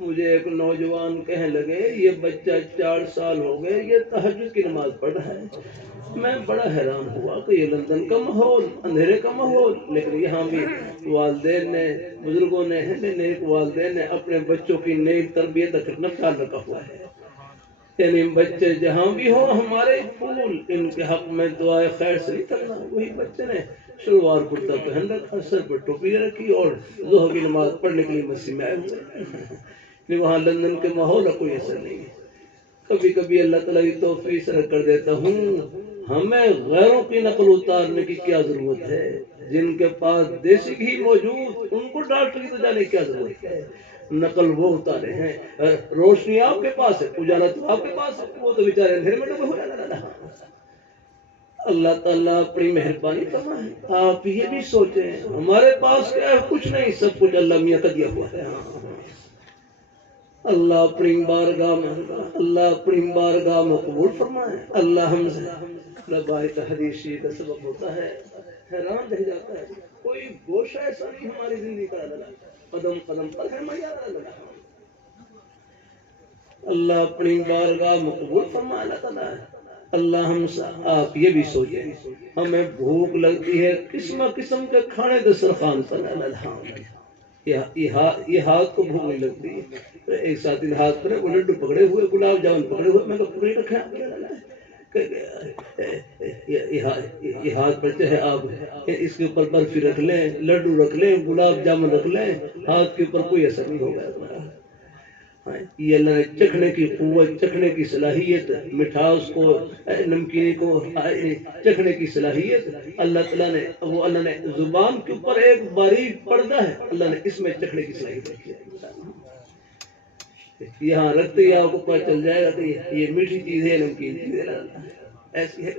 مجھے ایک نوجوان کہنے لگے یہ بچہ 4 سال ہو گئے یہ تہجد کی نماز پڑھ رہا ہے۔ میں بڑا حیران ہوا کہ یہ لندن کا ماحول، اندھیرے کا ماحول، لیکن یہاں بھی والدین نے، بزرگوں نے، نیک والدین نے اپنے بچوں کی نیک تربیت کا کتنا خیال رکھا ہوا ہے۔ یعنی بچے جہاں بھی ہوں ہمارے پھول، ان کے حق میں دعائے خیر سے نہیں کرنا۔ وہی بچے نے شلوار کرتا پہن رکھا، سر پر ٹوپی رکھی اور ظہر کی نماز پڑھنے کے لیے مسجد میں آئے ہوئے۔ وہاں لندن کے ماحول کا کوئی اثر نہیں ہے۔ کبھی کبھی اللہ تعالیٰ کی توفیق سے کر دیتا ہوں، ہمیں غیروں کی نقل اتارنے کی کیا ضرورت ہے؟ جن کے پاس دیسی گھی موجود ان کو ڈاکٹر کی تو جانے کی کیا ضرورت ہے؟ نقل وہ اتارے ہیں، روشنی آپ کے پاس ہے، اجالا تو آپ کے پاس ہے، وہ تو بیچارے اندھیرے میں ڈوبے ہو جانا۔ اللہ تعالیٰ اپنی مہربانی فرمائے۔ آپ یہ بھی سوچیں ہمارے پاس کیا ہے؟ کچھ نہیں، سب کچھ اللہ میاں کا دیا ہوا ہے۔ اللہ اپنی بارگاہ میں، اللہ اپنی بارگاہ میں قبول فرمائے۔ اللہ ہم سے روایت حدیث کا سبب ہوتا ہے، حیران رہ جاتا ہے، کوئی گوشہ ایسا نہیں ہماری زندگی کا، قدم قدم پر ہے میں یاد رہا۔ اللہ اپنی بارگاہ میں قبول فرمائے۔ اللہ تعالیٰ اللہ ہم سے آپ یہ بھی سوچیں ہمیں بھوک لگتی ہے قسم قسم کے کھانے دسترخوان پر، یہ ہاتھ کو بھوک نہیں لگتی۔ ایک ساتھی نے ہاتھ پر وہ لڈو پکڑے ہوئے، گلاب جامن پکڑے ہوئے، میں تو پکڑے رکھے یہ ہاتھ پر چاہے آپ اس کے اوپر برفی رکھ لیں، لڈو رکھ لیں، گلاب جامن رکھ لیں، ہاتھ کے اوپر کوئی اثر نہیں ہوگا۔ یہ اللہ نے چکھنے کی قوت، چکھنے کی صلاحیت، مٹھاس کو، نمکینی کو چکھنے کی صلاحیت اللہ تعالیٰ نے، وہ اللہ نے زبان کے اوپر ایک باریک پردہ ہے، اللہ نے اس میں چکھنے کی صلاحیت رکھی ہے۔ یہاں رکھتے ہی آپ کو پتہ چل جائے گا کہ یہ میٹھی چیز ہے، نمکین چیز ہے۔ ایسی ہے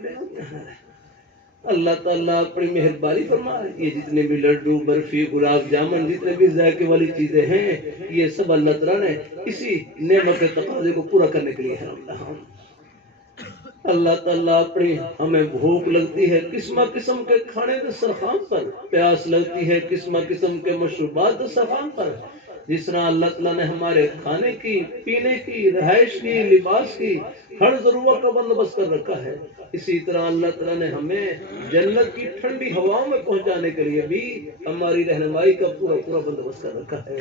اللہ تعالیٰ اپنی مہربانی فرمائے. یہ جتنے بھی لڈو برفی گلاب جامن جتنے بھی ذائقے والی چیزیں ہیں یہ سب اللہ تعالیٰ نے اسی نعمت کے تقاضے کو پورا کرنے کے لیے ہے. اللہ تعالیٰ اپنی ہمیں بھوک لگتی ہے قسم قسم کے کھانے دسترخوان پر, پیاس لگتی ہے قسم قسم کے مشروبات دسترخوان پر. جس طرح اللہ تعالیٰ نے ہمارے کھانے کی, پینے کی, رہائش کی, لباس کی ہر ضرورت کا بندوبست کر رکھا ہے, اسی طرح اللہ تعالیٰ نے ہمیں جنت کی ٹھنڈی ہواؤں میں پہنچانے کے لیے بھی ہماری رہنمائی کا پورا پورا بندوبست کر رکھا ہے.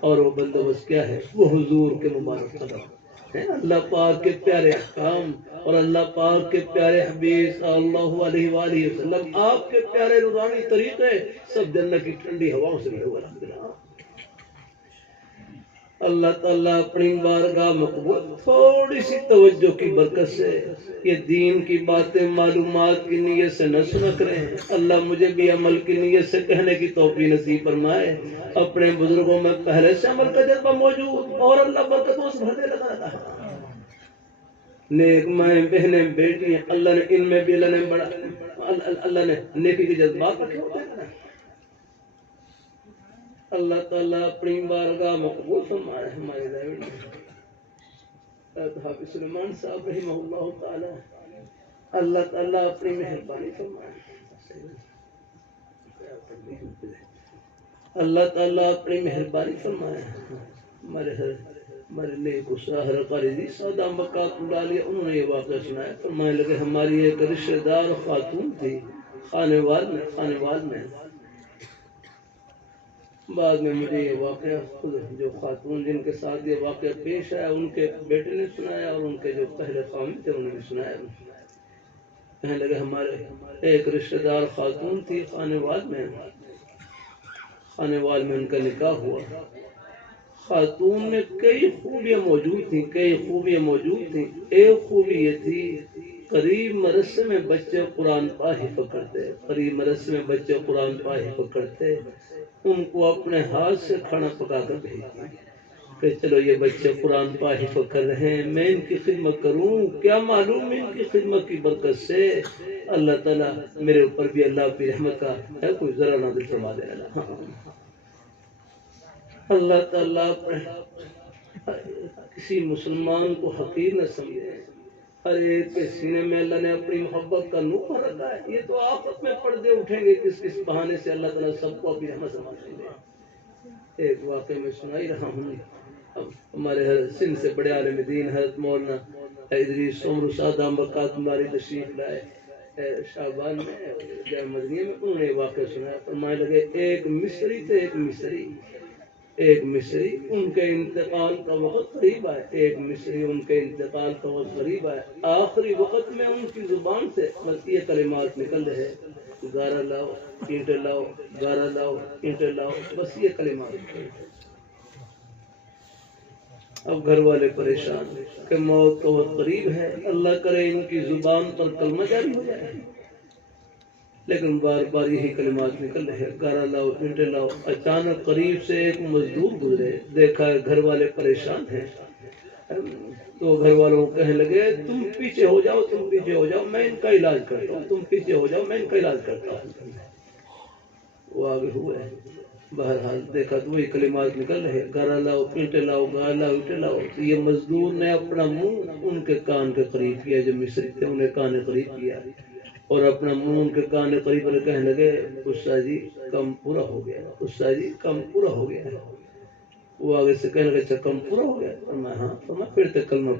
اور وہ بندوبست کیا ہے؟ وہ حضور کے مبارک قدم ہے, اللہ پاک کے پیارے احکام اور اللہ پاک کے پیارے حبیب صلی اللہ علیہ وآلہ وسلم, آپ کے پیارے نورانی طریقے سب جنت کی ٹھنڈی ہواؤں سے بھی ہوگا. اللہ تعالیٰ اپنی بارگاہ مقبول تھوڑی سی توجہ کی برکت سے یہ دین کی باتیں معلومات کی نیت سے نہ سنا کریں. اللہ مجھے بھی عمل کی نیت سے کہنے کی توفیق نصیب فرمائے. اپنے بزرگوں میں پہلے سے عمل کا جذبہ موجود اور اللہ برکتوں سے بھرنے لگا رہتا ہے. نیک مائیں بہنیں بیٹیاں اللہ نے ان میں بھی اللہ نے نیکی کے جذبات رکھے ہوتے ہیں. اللہ تعالیٰ اپنی بارگاہ مقبول فرمائے. ہمارے حافظ سلیمان صاحب رحمہ اللہ تعالیٰ, اللہ تعالیٰ اپنی مہربانی فرمائے. اللہ تعالیٰ اپنی مہربانی فرمائے. ہمارے نیک اسرار قاضی سادہ مکات ڈالیے, انہوں نے یہ واقعہ سنایا. فرمانے لگے ہماری ایک رشتہ دار خاتون تھی خانے وال میں. بعد میں مجھے یہ واقعہ خود جو خاتون جن کے ساتھ یہ واقعہ پیش آیا ان کے بیٹے نے سنایا اور ان کے جو پہلے خامی تھے انہوں نے سنایا. کہنے لگے ہمارے ایک رشتہ دار خاتون تھی خانے وال میں ان کا نکاح ہوا. خاتون میں کئی خوبیاں موجود تھیں. ایک خوبی یہ تھی قریب مدرسے میں بچے قرآن پاک حفظ کرتے. ان کو اپنے ہاتھ سے کھانا پکا کر بھیجتے کہ چلو یہ بچے قرآن پاک حفظ کر رہے ہیں, میں ان کی خدمت کروں. کیا معلوم ان کی خدمت کی برکت سے اللہ تعالیٰ میرے اوپر بھی اللہ کی رحمت کا ہے کوئی ذرا نازل فرما دے. اللہ تعالیٰ کسی مسلمان کو حقیر نہ سمجھے. ہر ایک کے سینے میں اللہ نے اپنی محبت کا نور رکھا ہے. یہ تو آفت میں پردے اٹھیں گے کس بہانے سے اللہ تعالیٰ سب کو اپنی رحمت سے مانیں گے. ایک واقعہ میں سنائی رہا ہوں. ہمارے سندھ سے بڑے عالم دین حضرت مولانا ادریس عمر سادہ برکات مباری تشریف لائے شعبان میں جامع مدنیہ میں. انہوں نے واقعہ سنایا. فرمانے لگے ایک مصری تھے, ایک مصری ان کے انتقال کا وقت قریب آئے. آخری وقت میں ان کی زبان سے بس یہ کلمات نکل رہے, گارا لاؤ اینٹیں لاؤ, گارا لاؤ اینٹیں لاؤ, بس یہ کلمات. اب گھر والے پریشان کہ موت کا وقت قریب ہے, اللہ کرے ان کی زبان پر کلمہ جاری ہو جائے. لیکن بار بار یہی کلمات نکل رہے, گارا لاؤ اینٹیں لاؤ. اچانک قریب سے ایک مزدور گزرے, دیکھا گھر والے پریشان ہیں تو گھر والوں کو کہنے لگے تم پیچھے ہو جاؤ میں ان کا علاج کرتا ہوں. وہ آگے ہوئے, بہرحال دیکھا تو وہی کلمات نکل رہے, گارا لاؤ اینٹیں لاؤ, گارا لاؤ اینٹیں لاؤ. یہ مزدور نے اپنا منہ ان کے کان کے قریب کیا, جو مصری تھے انہیں کان قریب کیا اور اپنا منہ ان کے کان قریب پر کہنے لگے استاد جی کم پورا ہو گیا. وہ آگے سے کہنے لگے اچھا کم پورا ہو گیا. فرمایا پھر تے کلمہ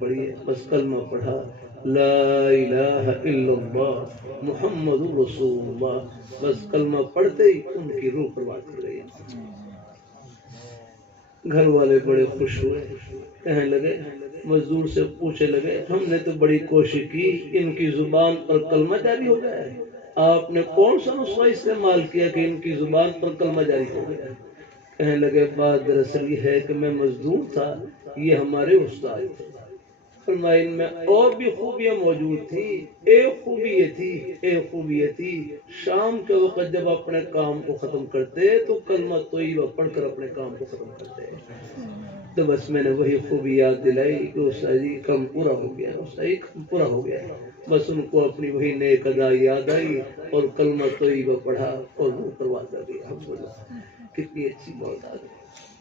پڑھیے. بس کلمہ پڑھا, لا الہ الا اللہ محمد رسول اللہ. بس کلمہ پڑھتے ہی ان کی روح پرواز کر گئی. گھر والے بڑے خوش ہوئے, کہنے لگے مزدور سے پوچھنے لگے ہم نے تو بڑی کوشش کی ان کی زبان پر کلمہ جاری ہو جائے, آپ نے کون سا نسخہ استعمال کیا کہ ان کی زبان پر کلمہ جاری ہو گیا؟ کہنے لگے بات دراصل یہ ہے کہ میں مزدور تھا, یہ ہمارے استاد تھے. فرمایا ان میں اور بھی خوبیاں موجود تھیں. ایک خوبی یہ تھی شام کے وقت جب اپنے کام کو ختم کرتے تو کلمہ طیبہ پڑھ کر اپنے کام کو ختم کرتے. تو بس میں نے وہی خوبی یاد دلائی کہ استاد جی کم پورا ہو گیا، استاد جی کم پورا ہو گیا. بس ان کو اپنی وہی نیک ادا یاد آئی اور کلمہ طیبہ پڑھا اور وہ پروازہ دیا. کتنی اچھی بات آ گئی.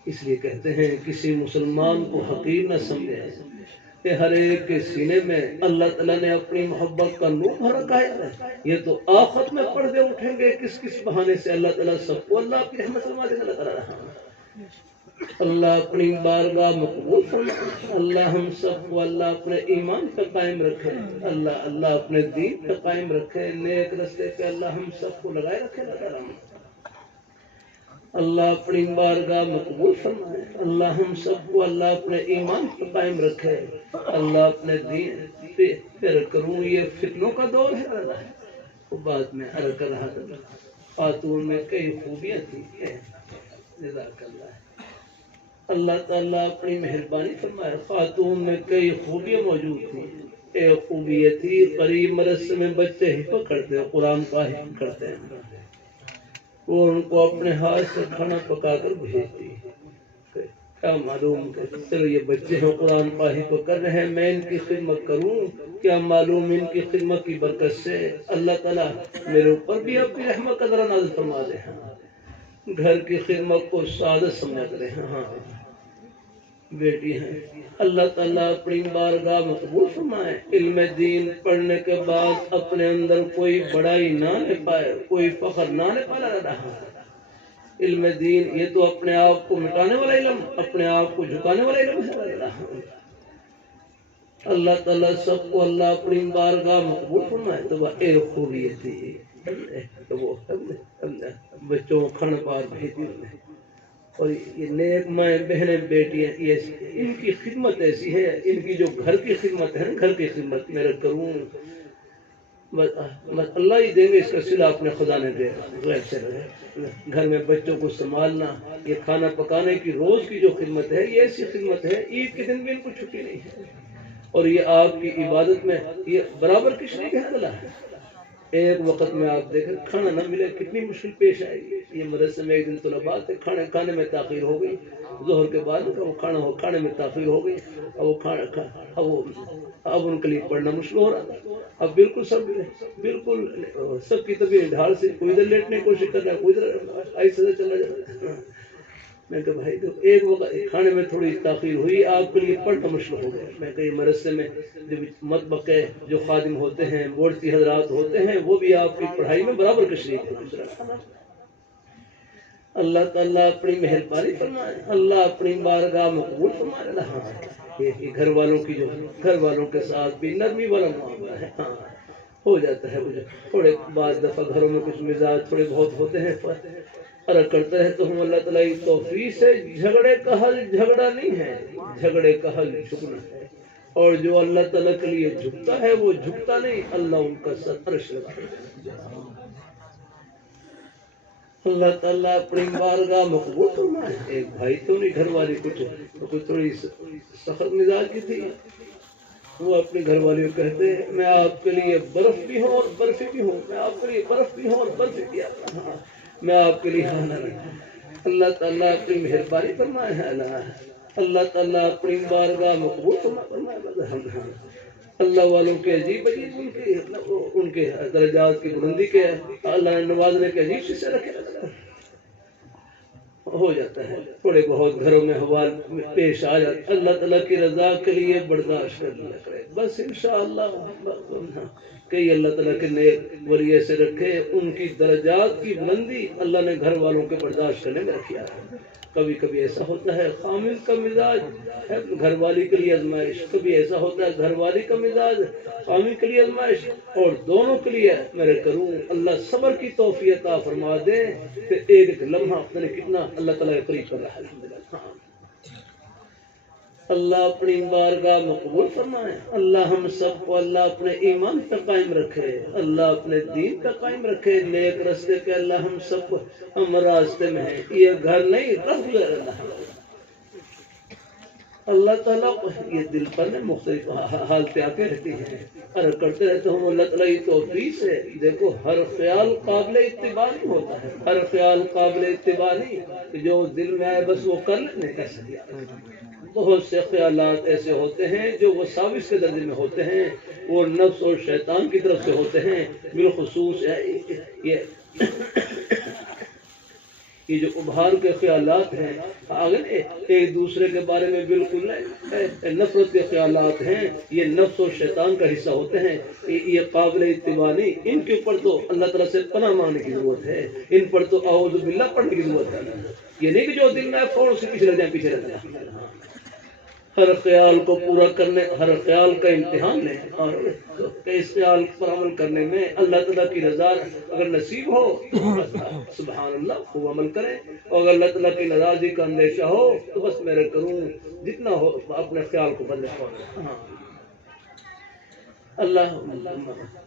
اس لیے کہتے ہیں کسی مسلمان کو حقیر نہ سمجھے کہ ہر ایک کے سینے میں اللہ تعالیٰ نے اپنی محبت کا نور بھر رکھا ہے. یہ تو آخرت میں پردے اٹھیں گے کس کس بہانے سے. اللہ تعالیٰ سب کو اللہ کی رحمت فرما دے. اللہ تعالیٰ اللہ اپنی بارگاہ مقبول فرمائے. اللہ ہم سب کو اللہ اپنے ایمان پہ قائم رکھے. اللہ اپنے دین پہ قائم رکھے. نیک رستے پہ اللہ ہم سب کو لگائے رکھے. اللہ اپنی بارگاہ مقبول فرمائے. اللہ ہم سب کو اللہ اپنے ایمان پہ قائم رکھے. اللہ اپنے دین پہ پھر کروں. یہ فتنوں کا دور ہے. اللہ وہ بات میں عرض کر رہا تھا خاتون میں کئی خوبیاں تھیں. جزاک اللہ. اللہ تعالیٰ اپنی مہربانی فرمائے. خاتون میں کئی خوبیاں موجود تھیں. ایک خوبی یہ تھی قریب مدرسے میں بچے حفظ کرتے ہیں، قرآن کا حفظ کرتے ہیں. وہ ان کو اپنے ہاتھ سے کھانا پکا کر بھیجتی. کیا معلوم کہ چلو یہ بچے ہیں قرآن کا حفظ کر رہے ہیں، میں ان کی خدمت کروں. کیا معلوم ان کی خدمت کی برکت سے اللہ تعالیٰ میرے اوپر بھی اپنی رحمت کا ذرا نازل فرما دے. گھر کی خدمت کو سعادت سمجھا کرے. ہاں بیٹی ہیں. اللہ تعالیٰ اپنی بارگاہ مقبول فرمائے. علم دین پڑھنے کے بعد اپنے اندر کوئی بڑائی نہ لے پائے، کوئی فخر نہ لے پا رہا. علم دین یہ تو اپنے آپ کو مٹانے والا علم، اپنے آپ کو جھکانے والا علم ہے. اللہ تعالیٰ سب کو اللہ اپنی بارگاہ مقبول فرمائے. تو وہ ایک خوبی تھی تو وہ بچوں کو کھانا پار بھیجی. اور یہ نیک مائیں بہنیں بیٹیاں ان کی خدمت ایسی ہے. ان کی جو گھر کی خدمت ہے، گھر کی خدمت میرا کروں بس اللہ ہی دیں گے. اس کا صلہ اپنے خدا نے دے. غیر سے گھر میں بچوں کو سنبھالنا، یہ کھانا پکانے کی روز کی جو خدمت ہے، یہ ایسی خدمت ہے عید کے دن بھی ان کو چھٹی نہیں ہے. اور یہ آپ کی عبادت میں یہ برابر کی شریک ہے. ایک وقت میں آپ دیکھیں کھانا نہ ملے کتنی مشکل پیش آئے گی. یہ مدرسے میں ایک دن طلباء تھے، کھانے میں تاخیر ہو گئی. ظہر کے بعد کھانے میں تاخیر ہو گئی. اب ان کے لیے پڑھنا مشکل ہو رہا تھا. اب بالکل سب کی طبیعت ڈھال سے کوئی ادھر لیٹنے کی کوشش کر رہا ہے، کوئی ادھر ایسے چلا جا رہا ہے. میں کہ بھائی تو ایک وقت کھانے میں تھوڑی تاخیر ہوئی، آپ کے لیے پڑھنا مشکل ہو گیا. میں کہ مدرسے میں جو مطبخ کے جو خادم ہوتے ہیں، بورتی حضرات ہوتے ہیں، وہ بھی آپ کی پڑھائی میں برابر شریک ہے. اللہ تعالیٰ اپنی مہربانی فرمائے. اللہ اپنی بارگاہ مقبول فرمائے. یہ گھر والوں کے ساتھ بھی نرمی والا معاملہ ہے. ہاں ہو جاتا ہے. تھوڑے بعض دفعہ گھروں میں کچھ مزاج تھوڑے بہت ہوتے ہیں، فرق کرتا ہے. تو ہم اللہ تعالیٰ کی توفیق سے جھگڑے کا حل جھگڑا نہیں ہے، جھگڑے کا حل جھکنا ہے. اور جو اللہ تعالیٰ کے لیے جھکتا ہے وہ جھکتا نہیں، اللہ ان کا سر عرش لگا. اللہ تعالیٰ اپنی بارگاہ مقبول فرمائے. ایک بھائی تو نہیں، گھر والی کچھ تھوڑی سخت مزاج کی تھی. وہ اپنے گھر والی کو کہتے ہیں میں آپ کے لیے برف بھی ہوں اور برفی بھی ہوں، میں آپ کے لیے برف بھی ہوں اور برفی بھی آتا ہوں، میں آپ کے لیے کھانا رکھوں. اللہ تعالیٰ اپنی مہربانی فرمائے ہے. اللہ تعالیٰ اپنی بارگاہ مقبول فرمائے. اللہ والوں کے عجیب ان کے درجات کی بلندی کے اللہ نے نوازنے کے عجیب سے رکھے. ہو جاتا ہے تھوڑے بہت گھروں میں حوال پیش آ جاتا. اللہ تعالیٰ کی رضا کے لیے برداشت کر لیا کرے بس انشاءاللہ. کئی اللہ تعالیٰ کے نیک ولی ایسے رکھے، ان کی درجات کی بلندی اللہ نے گھر والوں کے برداشت کرنے میں رکھا ہے. کبھی کبھی ایسا ہوتا ہے خامل کا مزاج ہے گھر والی کے لیے آزمائش، کبھی ایسا ہوتا ہے گھر والی کا مزاج خامل کے لیے آزمائش، اور دونوں کے لیے میرے کروں اللہ صبر کی توفیق عطا فرما دے. کہ ایک لمحہ اپنے کتنا اللہ تعالیٰ قریب کر رہا ہے. الحمدللہ. اللہ اپنی بارگاہ مقبول فرمائے. اللہ ہم سب کو اللہ اپنے ایمان پہ قائم رکھے، اللہ اپنے دین پہ قائم رکھے. نیک راستے پہ اللہ ہم سب کو، ہم راستے میں ہیں، یہ گھر نہیں رخ لے رہا. اللہ تعالیٰ یہ دل پر مختلف حالتیں آتے رہتی ہیں، عرض کرتے رہتے ہوں اللہ تعالیٰ یہ توفیق ہے. دیکھو ہر خیال قابل اتباع نہیں ہوتا ہے، ہر خیال قابل اتباع نہیں. جو دل میں آئے بس وہ کر لینے کا. بہت سے خیالات ایسے ہوتے ہیں جو وساوس کے درجے میں ہوتے ہیں، وہ نفس اور شیطان کی طرف سے ہوتے ہیں، بالخصوص یہ جو ابھار کے خیالات ہیں، اگر ایک دوسرے کے بارے میں بالکل نفرت کے خیالات ہیں، یہ نفس اور شیطان کا حصہ ہوتے ہیں، یہ قابل اتباع نہیں، ان کے اوپر تو اللہ تعالیٰ سے پناہ مانگنے کی ضرورت ہے، ان پر تو اعوذ باللہ پڑھنے کی ضرورت ہے۔ یہ نہیں کہ جو دل میں فوراً سے پیچھے رہ جائیں۔ ہر خیال کو پورا کرنے، ہر خیال کا امتحان لیں، اور اس خیال پر عمل کرنے میں اللہ تعالیٰ کی رضا اگر نصیب ہو سبحان اللہ خوب عمل کریں، اور اگر اللہ تعالیٰ کی ناراضگی کا اندیشہ ہو تو بس میرے کروں جتنا ہو اپنے خیال کو بدلے۔ اللہ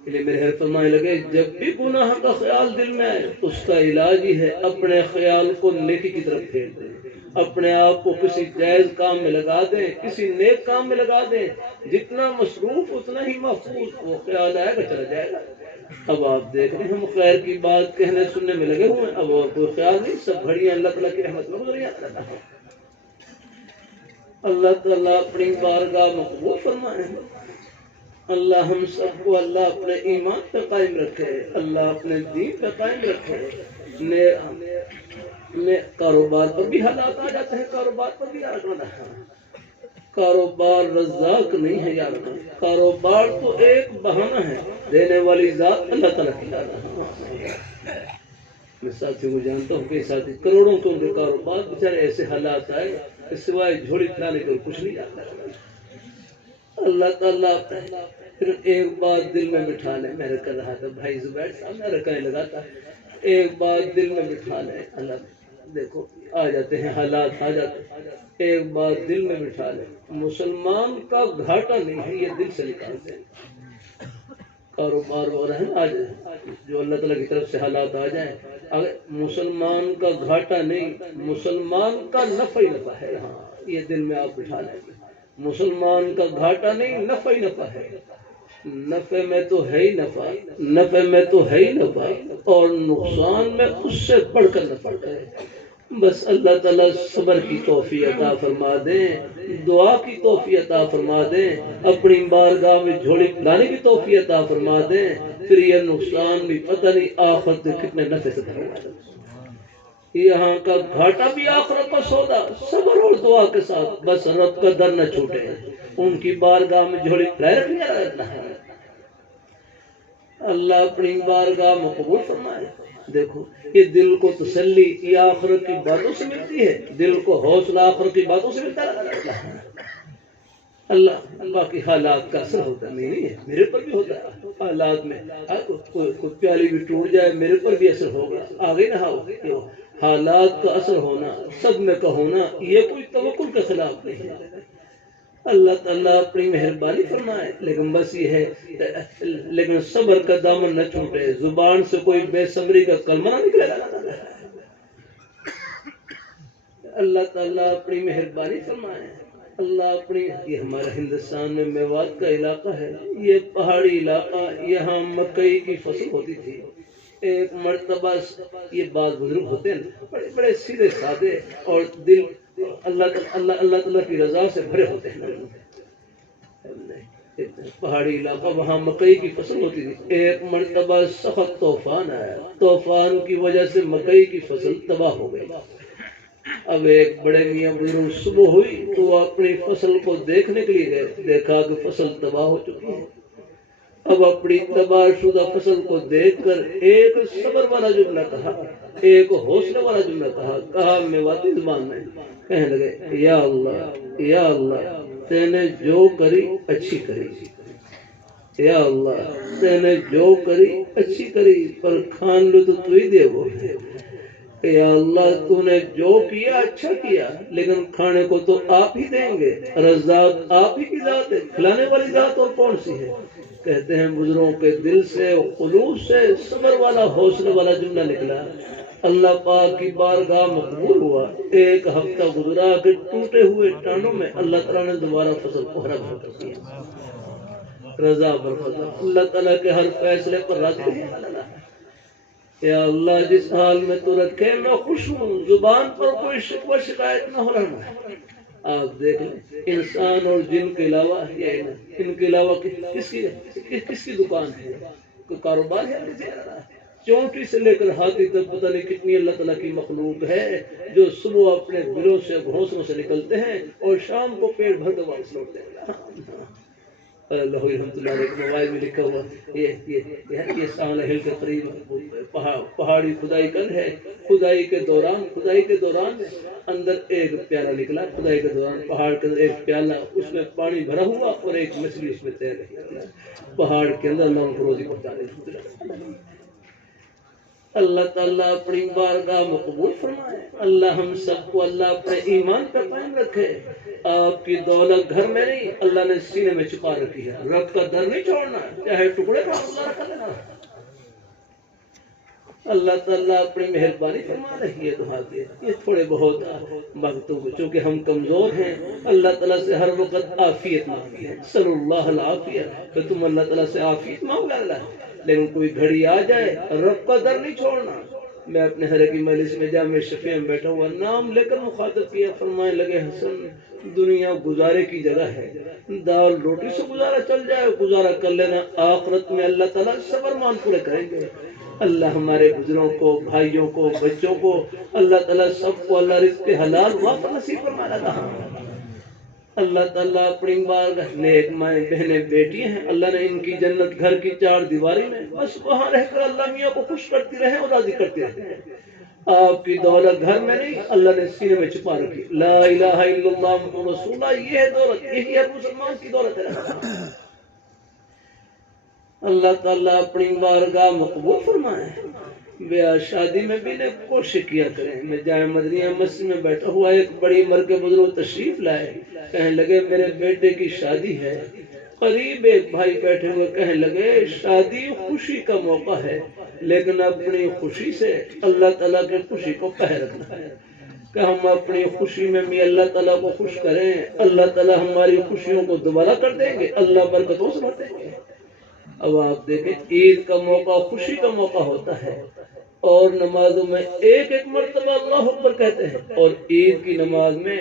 کے لیے میرے فرمانے لگے جب بھی گناہ کا خیال دل میں آئے اس کا علاج ہی ہے اپنے خیال کو نیکی کی طرف پھیر دیں، اپنے آپ کو کسی جائز کام میں لگا دیں، کسی نیک کام میں لگا دیں، جتنا مصروف اتنا ہی محفوظ، وہ خیال آئے گا چلا جائے گا۔ اب آپ دیکھ رہے ہیں ہم خیر کی بات کہنے سننے میں لگے ہوئے ہیں، اب اور کوئی خیال نہیں، سب گھڑیاں اللہ تعالیٰ کی رحمت میں گزر جاتا ہے۔ اللہ تعالیٰ اپنی بارگاہ مقبول فرمائے، اللہ ہم سب کو اللہ اپنے ایمان پہ قائم رکھے، اللہ اپنے دین پہ قائم رکھے۔ کاروبار پر بھی حالات آ جاتے ہیں، کاروبار پر بھی آگنا ہے، کاروبار رزاق نہیں ہے یار، کاروبار تو ایک بہانہ ہے، دینے والی ذات اللہ تعالیٰ کی ذات۔ میں ساتھیوں کو جانتا ہوں کہ ساتھی کروڑوں کے ان کے کاروبار بیچارے ایسے حالات آئے کہ سوائے جھوڑی کھلانے کے کچھ نہیں جاتا۔ اللہ تعالیٰ پھر ایک بات دل میں بٹھا لے، میں نے کہہ رہا تھا بھائی زبیر صاحب میں کہنے لگا تھا ایک بات دل میں بٹھا لے، اللہ دیکھو آ جاتے ہیں حالات، آ جاتے ہیں، ایک بات دل میں بٹھا لے، مسلمان کا گھاٹا نہیں ہے، یہ دل سے نکالتے ہیں۔ کاروبار وغیرہ ہے آج جو اللہ تعالیٰ کی طرف سے حالات آ جائیں، اگر مسلمان کا گھاٹا نہیں، مسلمان کا نفع ہی نفع ہے، ہاں یہ دل میں آپ بٹھا لیں، مسلمان کا گھاٹا نہیں نفع ہی نفع ہے، نفع میں تو ہے ہی نفع، نفع میں تو ہے ہی نفع، اور نقصان میں اس سے بڑھ کر نفع ہے۔ بس اللہ تعالیٰ صبر کی توفیق عطا فرما دیں، دعا کی توفیق عطا فرما دیں، اپنی بارگاہ میں جھولی لانے کی توفیق عطا فرما دیں، پھر یہ نقصان بھی پتہ نہیں آخرت میں کتنے نفع سے بھروا دیں۔ یہاں کا گھاٹا بھی آخرت کا سودا، صبر اور دعا کے ساتھ، بس رب کا در نہ چھوٹے، ان کی بارگاہ میں جھولی رکھنا ہے۔ اللہ اپنی بارگاہ میں قبول فرمائے۔ دیکھو یہ دل کو تسلی یہ آخرت کی باتوں سے ملتی ہے، دل کو حوصلہ آخرت کی باتوں سے ملتا ہے۔ اللہ باقی حالات کا اثر ہوتا نہیں ہے، میرے پر بھی ہوتا ہے، حالات میں کوئی پیالی بھی ٹوٹ جائے میرے پر بھی اثر ہوگا، آگے نہ ہو۔ حالات کا اثر ہونا، صدمے کا ہونا، یہ کوئی توکل کے خلاف نہیں ہے۔ اللہ تعالیٰ اپنی مہربانی فرمائے، لیکن بس یہ ہے، لیکن صبر کا دامن نہ چھوٹے، زبان سے کوئی بے صبری کا کلمہ نہ نکلے۔ اللہ تعالیٰ اپنی مہربانی فرمائے، اللہ اپنی، یہ ہمارا ہندوستان میں میوات کا علاقہ ہے، یہ پہاڑی علاقہ، یہاں مکئی کی فصل ہوتی تھی۔ ایک مرتبہ یہ بات بزرگ ہوتے ہیں بڑے بڑے سیدھے سادے اور دل اللہ تعالیٰ کی رضا سے بھرے ہوتے ہیں۔ پہاڑی علاقہ وہاں مکئی کی فصل ہوتی تھی، ایک مرتبہ سخت طوفان آیا، طوفان کی وجہ سے مکئی کی فصل تباہ ہو گئی۔ اب ایک بڑے میاں بزرگ صبح ہوئی تو وہ اپنی فصل کو دیکھنے کے لیے گئے، دیکھا کہ فصل تباہ ہو چکی ہے۔ اب اپنی تباہ شدہ فصل کو دیکھ کر ایک صبر والا جملہ کہا، ایک حوصلے والا جملہ کہا میواتی زبان میں، کہنے لگے یا اللہ تے نے جو کری اچھی کری، یا اللہ تے نے جو کری اچھی کری، پر کھان لو تو ہی دے وہ، یا اللہ تو نے جو کیا اچھا کیا، لیکن کھانے کو تو آپ ہی دیں گے، رزاق آپ ہی کی ذات ہے، کھلانے والی ذات اور کون سی ہے۔ کہتے ہیں بزرگوں کے دل سے خلوص سے صبر والا حوصلے والا جملہ نکلا، اللہ پاک کی بارگاہ مقبول ہوا۔ ایک ہفتہ گزرا کہ ٹوٹے ہوئے ٹانوں میں اللہ تعالیٰ نے دوبارہ فصل کو ہرا بھرا کیا۔ رضا برفضا اللہ تعالیٰ کے ہر فیصلے پر راضی ہے۔ یا اللہ جس حال میں تو رکھے میں خوش ہوں، زبان پر کوئی شکوہ شکایت نہ ہو رہا، آپ دیکھ لیں انسان اور جن کے علاوہ ان کے علاوہ کس کی دکان ہے؟ کوئی کاروبار ہے؟ چونٹی سے لے کر ہاتھی تک پتہ نہیں کتنی اللہ تعالیٰ کی مخلوق ہے جو صبح اپنے دلوں سے گھونسلوں سے نکلتے ہیں اور شام کو پیٹ بھر کے واپس لوٹتے ہیں۔ اللہ رحمۃ اللہ علیہ کے موبائل میں لکھا ہوا یہ سانحہ ہل کے قریب پہاڑی کھدائی کر ہے، کھدائی کے دوران اندر ایک پیالہ نکلا، کھدائی کے دوران پہاڑ کے اندر ایک پیالہ، اس میں پانی بھرا ہوا اور ایک مچھلی اس میں تیر رہی ہے، پہاڑ کے اندر اللہ کو روزی پہنچا رہے۔ اللہ تعالیٰ اپنی بارگاہ میں قبول فرمائے، اللہ ہم سب کو اللہ اپنے ایمان پر قائم رکھے۔ آپ کی دولت گھر میں نہیں، اللہ نے سینے میں چھپا رکھی ہے، رب کا در نہیں چھوڑنا، چاہے ٹکڑے کا اللہ رکھ لینا۔ اللہ تعالیٰ اپنی مہربانی فرما رہی ہے تمہارے، یہ تھوڑے بہت وقتوں کو چونکہ ہم کمزور ہیں، اللہ تعالیٰ سے ہر وقت عافیت مانگی ہے، صلی اللہ العافیہ، کہ تم اللہ تعالیٰ سے عافیت مانگ اللہ، لیکن کوئی گھڑی آ جائے رب کا در نہیں چھوڑنا۔ میں اپنے ہر کی مجلس میں جامع شفیع میں بیٹھا ہوا نام لے کر مخاطب کیا، فرمائے لگے حسن دنیا گزارے کی جگہ ہے، دال روٹی سے گزارا چل جائے گزارا کر لینا، آخرت میں اللہ تعالیٰ صبر مان پورے کریں گے۔ اللہ ہمارے بزرگوں کو، بھائیوں کو، بچوں کو، اللہ تعالیٰ سب کو اللہ رزق حلال وافر نصیب فرمانا تھا۔ اللہ تعالیٰ اپنی بارگاہ نیک مائیں بہنیں بیٹیاں ہیں، اللہ نے ان کی جنت گھر کی چار دیواری میں بس وہاں رہ کر اللہ میاں کو خوش کرتی رہے اور راضی کرتی رہے۔ آپ کی دولت گھر میں نہیں، اللہ نے سینے میں چھپا رکھی، لا الہ الا اللہ محمد رسول اللہ، یہ ہے دولت، یہی ہر مسلمان کی دولت ہے۔ اللہ تعالیٰ اپنی بارگاہ مقبول فرمائے۔ بیاہ شادی میں بھی کوشش کیا کریں۔ میں جامع مدنیہ مسجد میں بیٹھا ہوا ایک بڑی عمر کے بزرگ تشریف لائے، کہنے لگے میرے بیٹے کی شادی ہے، قریب ایک بھائی بیٹھے ہوئے کہنے لگے شادی خوشی کا موقع ہے، لیکن اپنی خوشی سے اللہ تعالیٰ کی خوشی کو پہ رکھنا ہے، کہ ہم اپنی خوشی میں بھی اللہ تعالیٰ کو خوش کریں، اللہ تعالیٰ ہماری خوشیوں کو دوبارہ کر دیں گے، اللہ برکتوں سے بھر دیں گے۔ اب آپ دیکھیں عید کا موقع خوشی کا موقع ہوتا ہے، اور نمازوں میں ایک ایک مرتبہ اللہ اکبر کہتے ہیں، اور عید کی نماز میں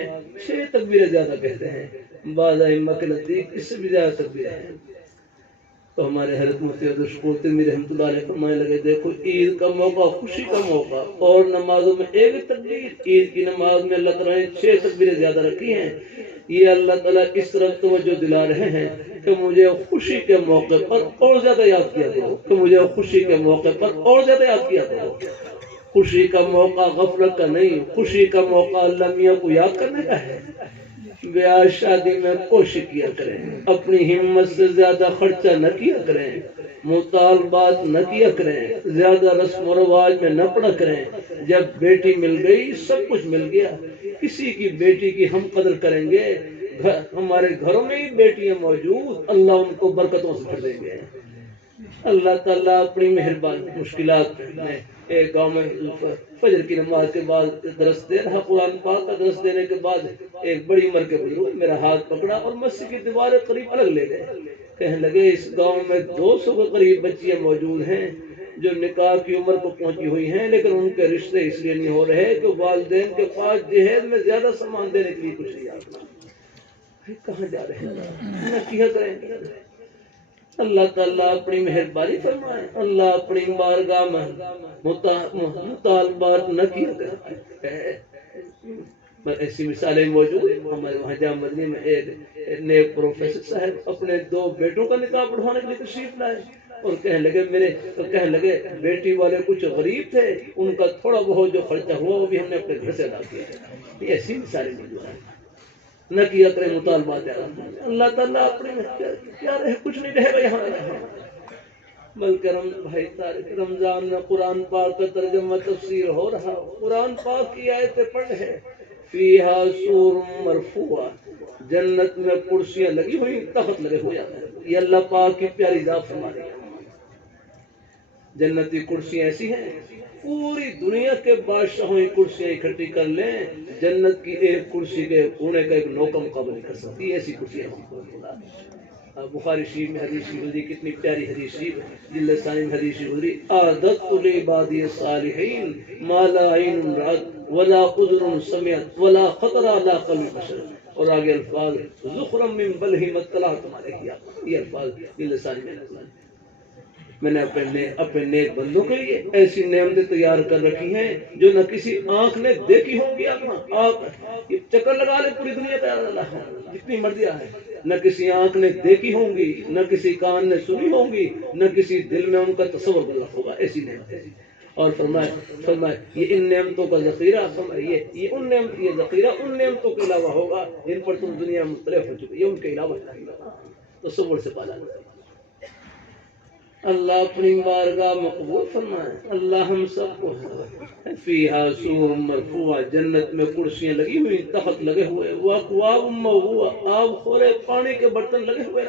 6 تکبیریں زیادہ کہتے ہیں، بعض ائمہ کے نزدیک اس سے بھی زیادہ تکبیریں ہیں۔ تو ہمارے حضرت مفتی عبدالشکور رحمۃ اللہ علیہ فرمانے لگے دیکھو عید کا موقع خوشی کا موقع، اور نمازوں میں ایک ایک تکبیر، عید کی نماز میں اللہ تعالیٰ نے 6 تکبیریں زیادہ رکھی ہیں۔ یہ اللہ تعالیٰ اس طرف توجہ دلا رہے ہیں کہ مجھے خوشی کے موقع پر اور زیادہ یاد کیا کرو، کہ مجھے خوشی کے موقع پر اور زیادہ یاد کیا کرو۔ خوشی کا موقع غفلت کا نہیں، خوشی کا موقع اللہ میاں کو یاد کرنے کا ہے۔ بیاہ شادی میں کوشش کیا کریں، اپنی ہمت سے زیادہ خرچہ نہ کیا کریں، مطالبات نہ کیا کریں، زیادہ رسم و رواج میں نہ پڑا کریں۔ جب بیٹی مل گئی سب کچھ مل گیا، کسی کی بیٹی کی ہم قدر کریں گے، ہمارے گھروں میں ہی بیٹیاں موجود، اللہ ان کو برکتوں سے بھر دیں گے۔ اللہ تعالیٰ اپنی مہربانی مشکلات میں ایک گاؤں میں فجر کی نماز کے بعد درس دے رہا، قرآن پاک کا درس دینے کے بعد ایک بڑی عمر کے بزرگ میرا ہاتھ پکڑا اور مسجد کی دیواریں قریب الگ لے گئے، کہنے لگے اس گاؤں میں 200 کے قریب بچیاں موجود ہیں جو نکاح کی عمر کو پہنچی ہوئی ہیں، لیکن ان کے رشتے اس لیے نہیں ہو رہے کہ والدین کے پاس جہیز میں زیادہ سامان دینے کے لیے کچھ نہیں آتا۔ کہاں جا رہے ہیں، کیا کریں گے؟ اللہ تعالیٰ اپنی مہربانی فرمائے، اللہ اپنی بارگاہ میں مطالبات نہ کیا کرے۔ ایسی مثالیں موجود ہیں ہمارے وہاں جامع مدنی میں ایک نیک پروفیسر صاحب اپنے 2 بیٹوں کا نکاح پڑھوانے کے لیے تشریف لائے، اور کہنے لگے بیٹی والے کچھ غریب تھے، ان کا تھوڑا بہت جو خرچہ ہوا وہ بھی ہم نے اپنے گھر سے ادا کیا۔ یہ ایسی مثالیں موجود ہیں، نہ کیا کریں مطالبات۔ اللہ تعالیٰ اپنے کیا رہے، کچھ نہیں رہے گا یہاں، بلکہ بھائی تاریخ رمضان میں قرآن پاک کا ترجمہ تفسیر ہو رہا، قرآن پاک کی آیتیں پڑھ ہے، فیہا سور مرفوع، جنت میں کرسیاں لگی ہوئی، تخت لگے ہوئے ہیں۔ یہ اللہ پاک کی پیاری ذات فرما رہی ہے، جنتی کرسیاں ایسی ہیں پوری دنیا کے بادشاہوں کی کرسیاں اکٹھی کر لیں، جنت کی ایک کرسی کے کونے کا ایک نوکا مقابلہ نہیں کر سکتی، ایسی کرسیاں ہیں۔ بخاری شریف میں حدیث گزری، کتنی پیاری حدیث شریف ہے، جلد ثانی میں حدیث گزری، اعددت لعبادی الصالحین ما لا عین رأت ولا اذن سمعت ولا خطر علی قلب بشر۔ اور آگے الفاظ ذخرم من بلہ مطلع تمہارے کیا، یہ الفاظ یہ لسان میں نے اپنے نیک بندوں کے لیے ایسی نعمتیں تیار کر رکھی ہیں جو نہ کسی آنکھ نے دیکھی ہوں گی۔ آپ یہ چکر لگا لیں پوری دنیا کا اللہ جتنی مرضی ہے، نہ کسی آنکھ نے دیکھی ہوں گی، نہ کسی کان نے سنی ہوں گی، نہ کسی دل میں ان کا تصور بنا ہوگا، ایسی نعمت ہے۔ اور فرمائے یہ ان نعمتوں کا ذخیرہ، یہ ان نعمت یہ ذخیرہ ان نعمتوں کے علاوہ ہوگا جن پر تم دنیا میں مطلع ہو چکے، یہ ان کے علاوہ تصور سے پالا نہیں۔ اللہ اپنی بارگاہ مقبول فرمائے۔ اللہ ہم سب کو فیہا سور مرفوع، جنت میں کرسیاں لگی ہوئی، تخت لگے ہوئے، واکواب موضوع، آب خورے پانی کے برتن لگے ہوئے۔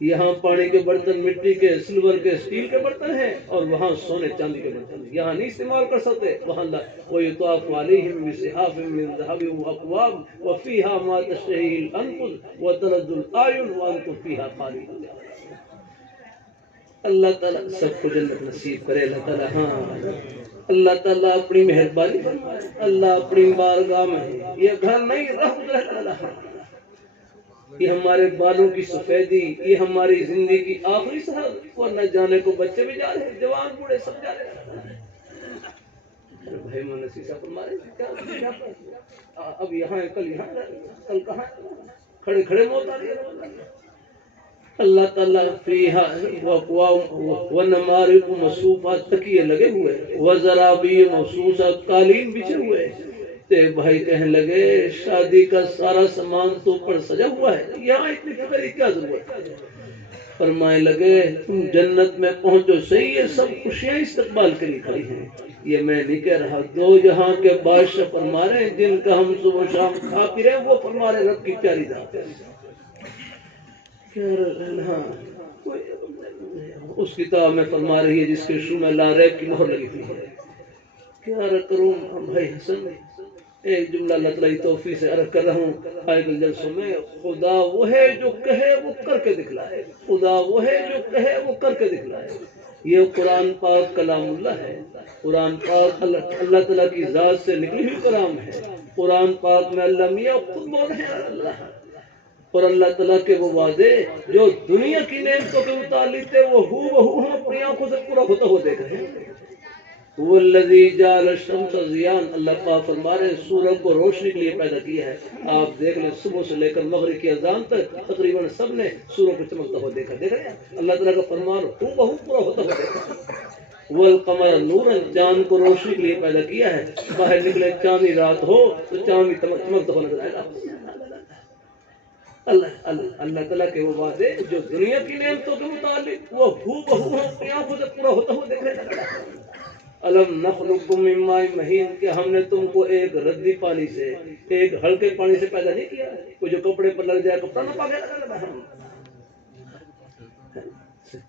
یہاں پانی کے برتن مٹی کے، سلور کے، اسٹیل کے برتن ہیں، اور وہاں سونے چاندی کے برتن ہیں۔ یہاں نہیں استعمال کر سکتے، وہاں وَيُطَافُ عَلَيْهِم بِصِحَافٍ مِّن ذَهَبٍ وَأَكْوَابٍ وَفِيهَا مَا تَشْتَهِيهِ الْأَنفُسُ وَتَلَذُّ الْأَعْيُنُ وَأَنتُمْ فِيهَا خَالِدُونَ۔ اللہ تعالیٰ سب کو جنت نصیب کرے۔ اللہ تعالیٰ اللہ تعالیٰ اپنی مہربانی فرمائے۔ اللہ اپنی بارگاہ میں ہے، یہ گھر نہیں رہ اللہ، یہ ہمارے بالوں کی سفیدی، یہ ہماری زندگی کی آخری سرحد، ورنہ جانے کو بچے بھی جا رہے ہیں، جوان بوڑھے سب جا رہے ہیں۔ بھائی منسی صاحب ہمارے اب یہاں ہے، کل یہاں، کل کہاں، کھڑے کھڑے موت آ رہی ہے۔ اللہ تعالیٰ فیہا ونمارق مصفوفہ، تکیے لگے ہوئے، وزرابی مبثوثہ، قالین بچھے ہوئے۔ تے بھائی کہنے لگے شادی کا سارا سامان تو پر سجا ہوا ہے، یہاں اتنی فکر کی کیا ضرورت ہے؟ فرمائے لگے تم جنت میں پہنچو صحیح، یہ سب خوشیاں استقبال کری کھڑی ہیں۔ یہ میں نہیں کہہ رہا، دو جہاں کے بادشاہ فرما رہے ہیں جن کا ہم صبح شام کھا پی رہے ہیں، وہ فرما رہے رب کی پیاری ذات ہے۔ اس کتاب میں فرما رہی ہے جس کے شروع میں لا ریب کی مہر لگی ہوئی ہے۔ کیا کروں بھائی حسن، ایک جملہ اللہ تعالیٰ کی توفیق سے عرض کر رہا ہوں آئے کل جلسوں میں، خدا وہ ہے جو کہے وہ کر کے دکھلائے، خدا وہ ہے جو کہے وہ کر کے دکھلائے۔ یہ قرآن پاک کلام اللہ ہے، قرآن پاک اللہ تعالیٰ کی ذات سے نکلی ہوئی کلام ہے۔ قرآن پاک میں اللہ میاں خود بول رہے ہیں اللہ، اور اللہ تعالیٰ کے وہ وعدے جو دنیا کی نعمتوں کے متعلق تھے وہ ہو بہو ہم اپنی آنکھوں سے پورا ہوتا ہوا دیکھ رہے ہیں۔ والذی جعل الشمس ضیاء، اللہ پاک فرما رہے ہیں سورج کو روشنی کے لیے پیدا کیا ہے۔ آپ دیکھ لیں صبح سے لے کر مغرب کی اذان تک تقریباً سب نے سورج کو چمکتا ہوا دیکھا، دیکھ رہے ہیں اللہ تعالیٰ کا فرمان ہو بہو پورا ہوتا ہوا دیکھا۔ والقمر نورا، چاند کو روشنی کے لیے پیدا کیا ہے، باہر نکلے چاندنی رات ہو تو چاند چمکتا ہوا نظر آئے گا۔ اللہ تعالیٰ کے وہ وعدے جو دنیا کی نعمتوں کے متعلق وہ ہو بہو ہم اپنی آنکھوں سے پورا ہوتا ہوا دیکھ رہے ہیں۔ الم نخلقکم من ماء مہین، کہ ہم نے تم کو ایک ردی پانی سے، ایک ہلکے پانی سے پیدا نہیں کیا، کوئی جو کپڑے پر لگ جائے کپڑا نہ پاکے لگا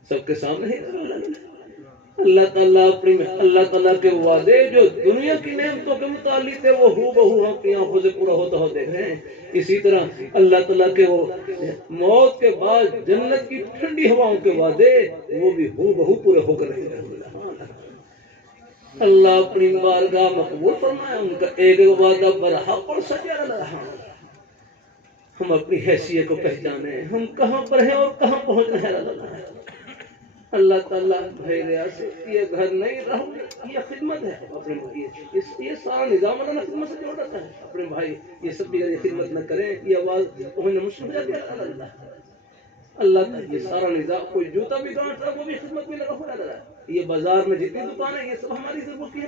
سب کے سامنے اللہ تعالیٰ کے وعدے جو دنیا کی نعمتوں کے متعلق تھے وہ ہو بہو ہم اپنی آنکھوں سے پورا ہوتا ہوا دیکھ رہے ہیں۔ اسی طرح اللہ تعالیٰ کے وہ موت کے بعد جنت کی ٹھنڈی ہواؤں کے وعدے وہ بھی ہو بہو پورے ہو کر رہے ہیں۔ اللہ اپنی بارگاہ مقبول فرمائے، ان کا ایک وعدہ برحق اور سچا رہا۔ ہم اپنی حیثیت کو پہچانے، ہم کہاں پر ہیں اور کہاں پہنچنا ہے۔ اللہ تعالیٰ بھائی ریاست یہ گھر نہیں رہو، یہ خدمت ہے اپنے بھائی، یہ سارا نظام اللہ خدمت سے جوڑ رہتا ہے۔ اپنے بھائی یہ سب بھی خدمت نہ کریں، یہ آواز پہنچنا مشکل ہو جاتی ہے۔ اللہ یہ سارا نظام، کوئی جوتا بھی گانٹ رہا وہ بھی خدمت میں لگا ہوا ہے۔ یہ بازار میں جتنی دکان ہے یہ سب ہماری ضرورت کی ہے۔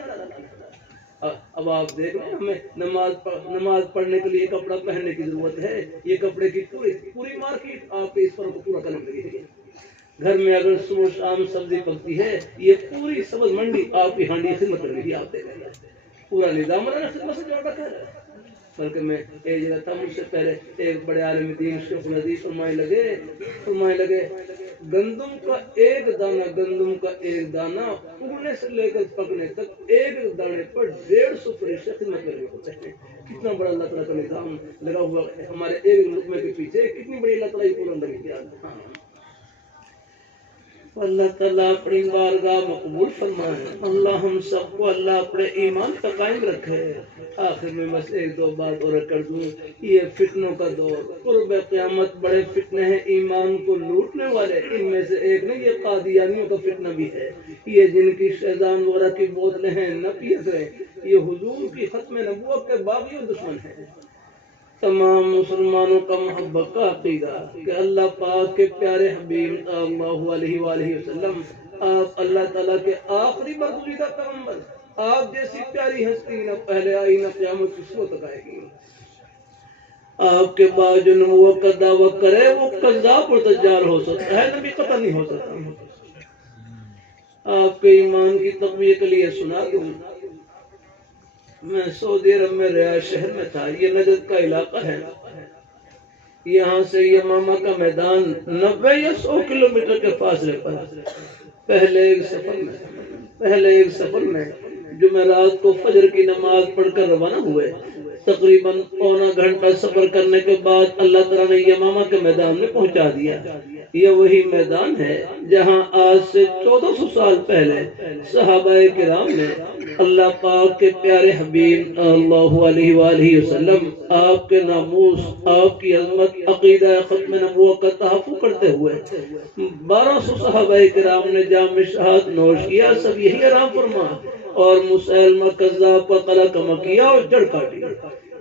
اب آپ دیکھ رہے ہیں ہمیں نماز پڑھنے کے لیے کپڑا پہننے کی ضرورت ہے، یہ کپڑے کی پوری مارکیٹ آپ کے اس پر کو پورا کرنے لگی ہے۔ گھر میں اگر صبح شام سبزی پکتی ہے یہ پوری سبز منڈی آپ کی ہانڈی خدمت کر رہی ہے۔ آپ دیکھ رہے ہیں پورا نظام اللہ نے خدمت سے جوڑ رکھا ہے۔ بلکہ میں ایک جگہ تھا، مجھ سے پہلے ایک بڑے عالم دین شیخ نذیر فرمائے لگے گندم کا ایک دانہ اگنے سے لے کر پکنے تک ایک دانے پر 150 فرشتے خدمت کرنے ہوتے ہیں۔ کتنا بڑا اللہ تعالیٰ کا نظام لگا ہوا ہے ہمارے ایک لقمے کے پیچھے، کتنی بڑی اللہ تعالیٰ کی پورا لگی ہے۔ اللہ تعالیٰ اپنی بارگاہ میں قبول فرمائے. اللہ ہم سب کو اللہ اپنے ایمان پر قائم رکھے. آخر میں بس ایک دو بات اور کر دوں. یہ فتنوں کا دور، قرب قیامت بڑے فتنے ہیں ایمان کو لوٹنے والے. ان میں سے ایک نہیں، یہ قادیانیوں کا فتنہ بھی ہے. یہ جن کی شیطان وغیرہ کی بوتلیں ہیں نہ پیا کریں، یہ حضور کی ختم نبوت کے باغی و دشمن ہیں. تمام مسلمانوں کا محبت کا عقیدہ کہ اللہ پاک کے پیارے حبیب صلی اللہ علیہ وآلہ وسلم، آپ اللہ تعالیٰ کے آخری برگزیدہ پیغمبر. آپ جیسی پیاری ہستی نہ پہلے آئی نہ قیامت کی صورت تک آئے گی. آپ کے بعد جو نبوت کا دعویٰ کرے وہ کذاب اور دجال ہو سکتا ہے، نبی قطع نہیں ہو سکتا. آپ کے ایمان کی تقویت کے لیے سنا دوں. میں سعودی عرب میں ریاض شہر میں تھا. یہ نجد کا علاقہ ہے. یہاں سے یمامہ کا میدان 90 یا 100 کلومیٹر کے فاصلے پر. پہلے ایک سفر میں جمعرات کو فجر کی نماز پڑھ کر روانہ ہوئے. تقریباً پونا گھنٹہ سفر کرنے کے بعد اللہ تعالیٰ نے یمامہ کے میدان میں پہنچا دیا. یہ وہی میدان ہے جہاں آج سے 1400 سال پہلے صحابہ کرام نے اللہ پاک کے پیارے حبیب صلی اللہ علیہ وآلہ وسلم، آپ کے ناموس، آپ کی عظمت، عقیدہ ختم نبوت کا تحفظ کرتے ہوئے 1200 صحابہ کرام نے جام شہادت نوش کیا. سب یہی آرام فرما اور مسلمہ کذاب پر قلع کما کیا اور جڑ کاٹی.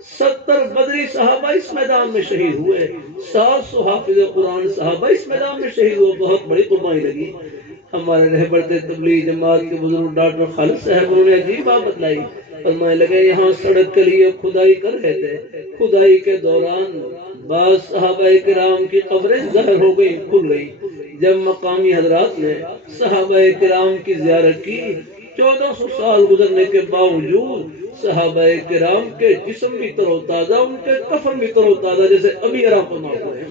70 بدری صحابہ اس میدان میں شہید ہوئے. 700 حافظ قرآن صحابہ اس میدان میں شہید ہوئے. بہت بڑی قربانی لگی. ہمارے رہبر تبلیغ جماعت کے بزرگ ڈاکٹر خالد صاحب، انہوں نے عجیب بات بتلائی. فرمانے لگے یہاں سڑک کے لیے کھدائی کر رہے تھے. کھدائی کے دوران بعض صحابہ کرام کی قبریں ظاہر ہو گئی، کھل گئی. جب مقامی حضرات نے صحابہ کرام کی زیارت کی، 1400 سال گزرنے کے باوجود صحابہ کرام کے جسم بھی تر و تازہ، ان کے کفن بھی تر و تازہ جیسے ابھی آرام فرما ہوئے ہیں.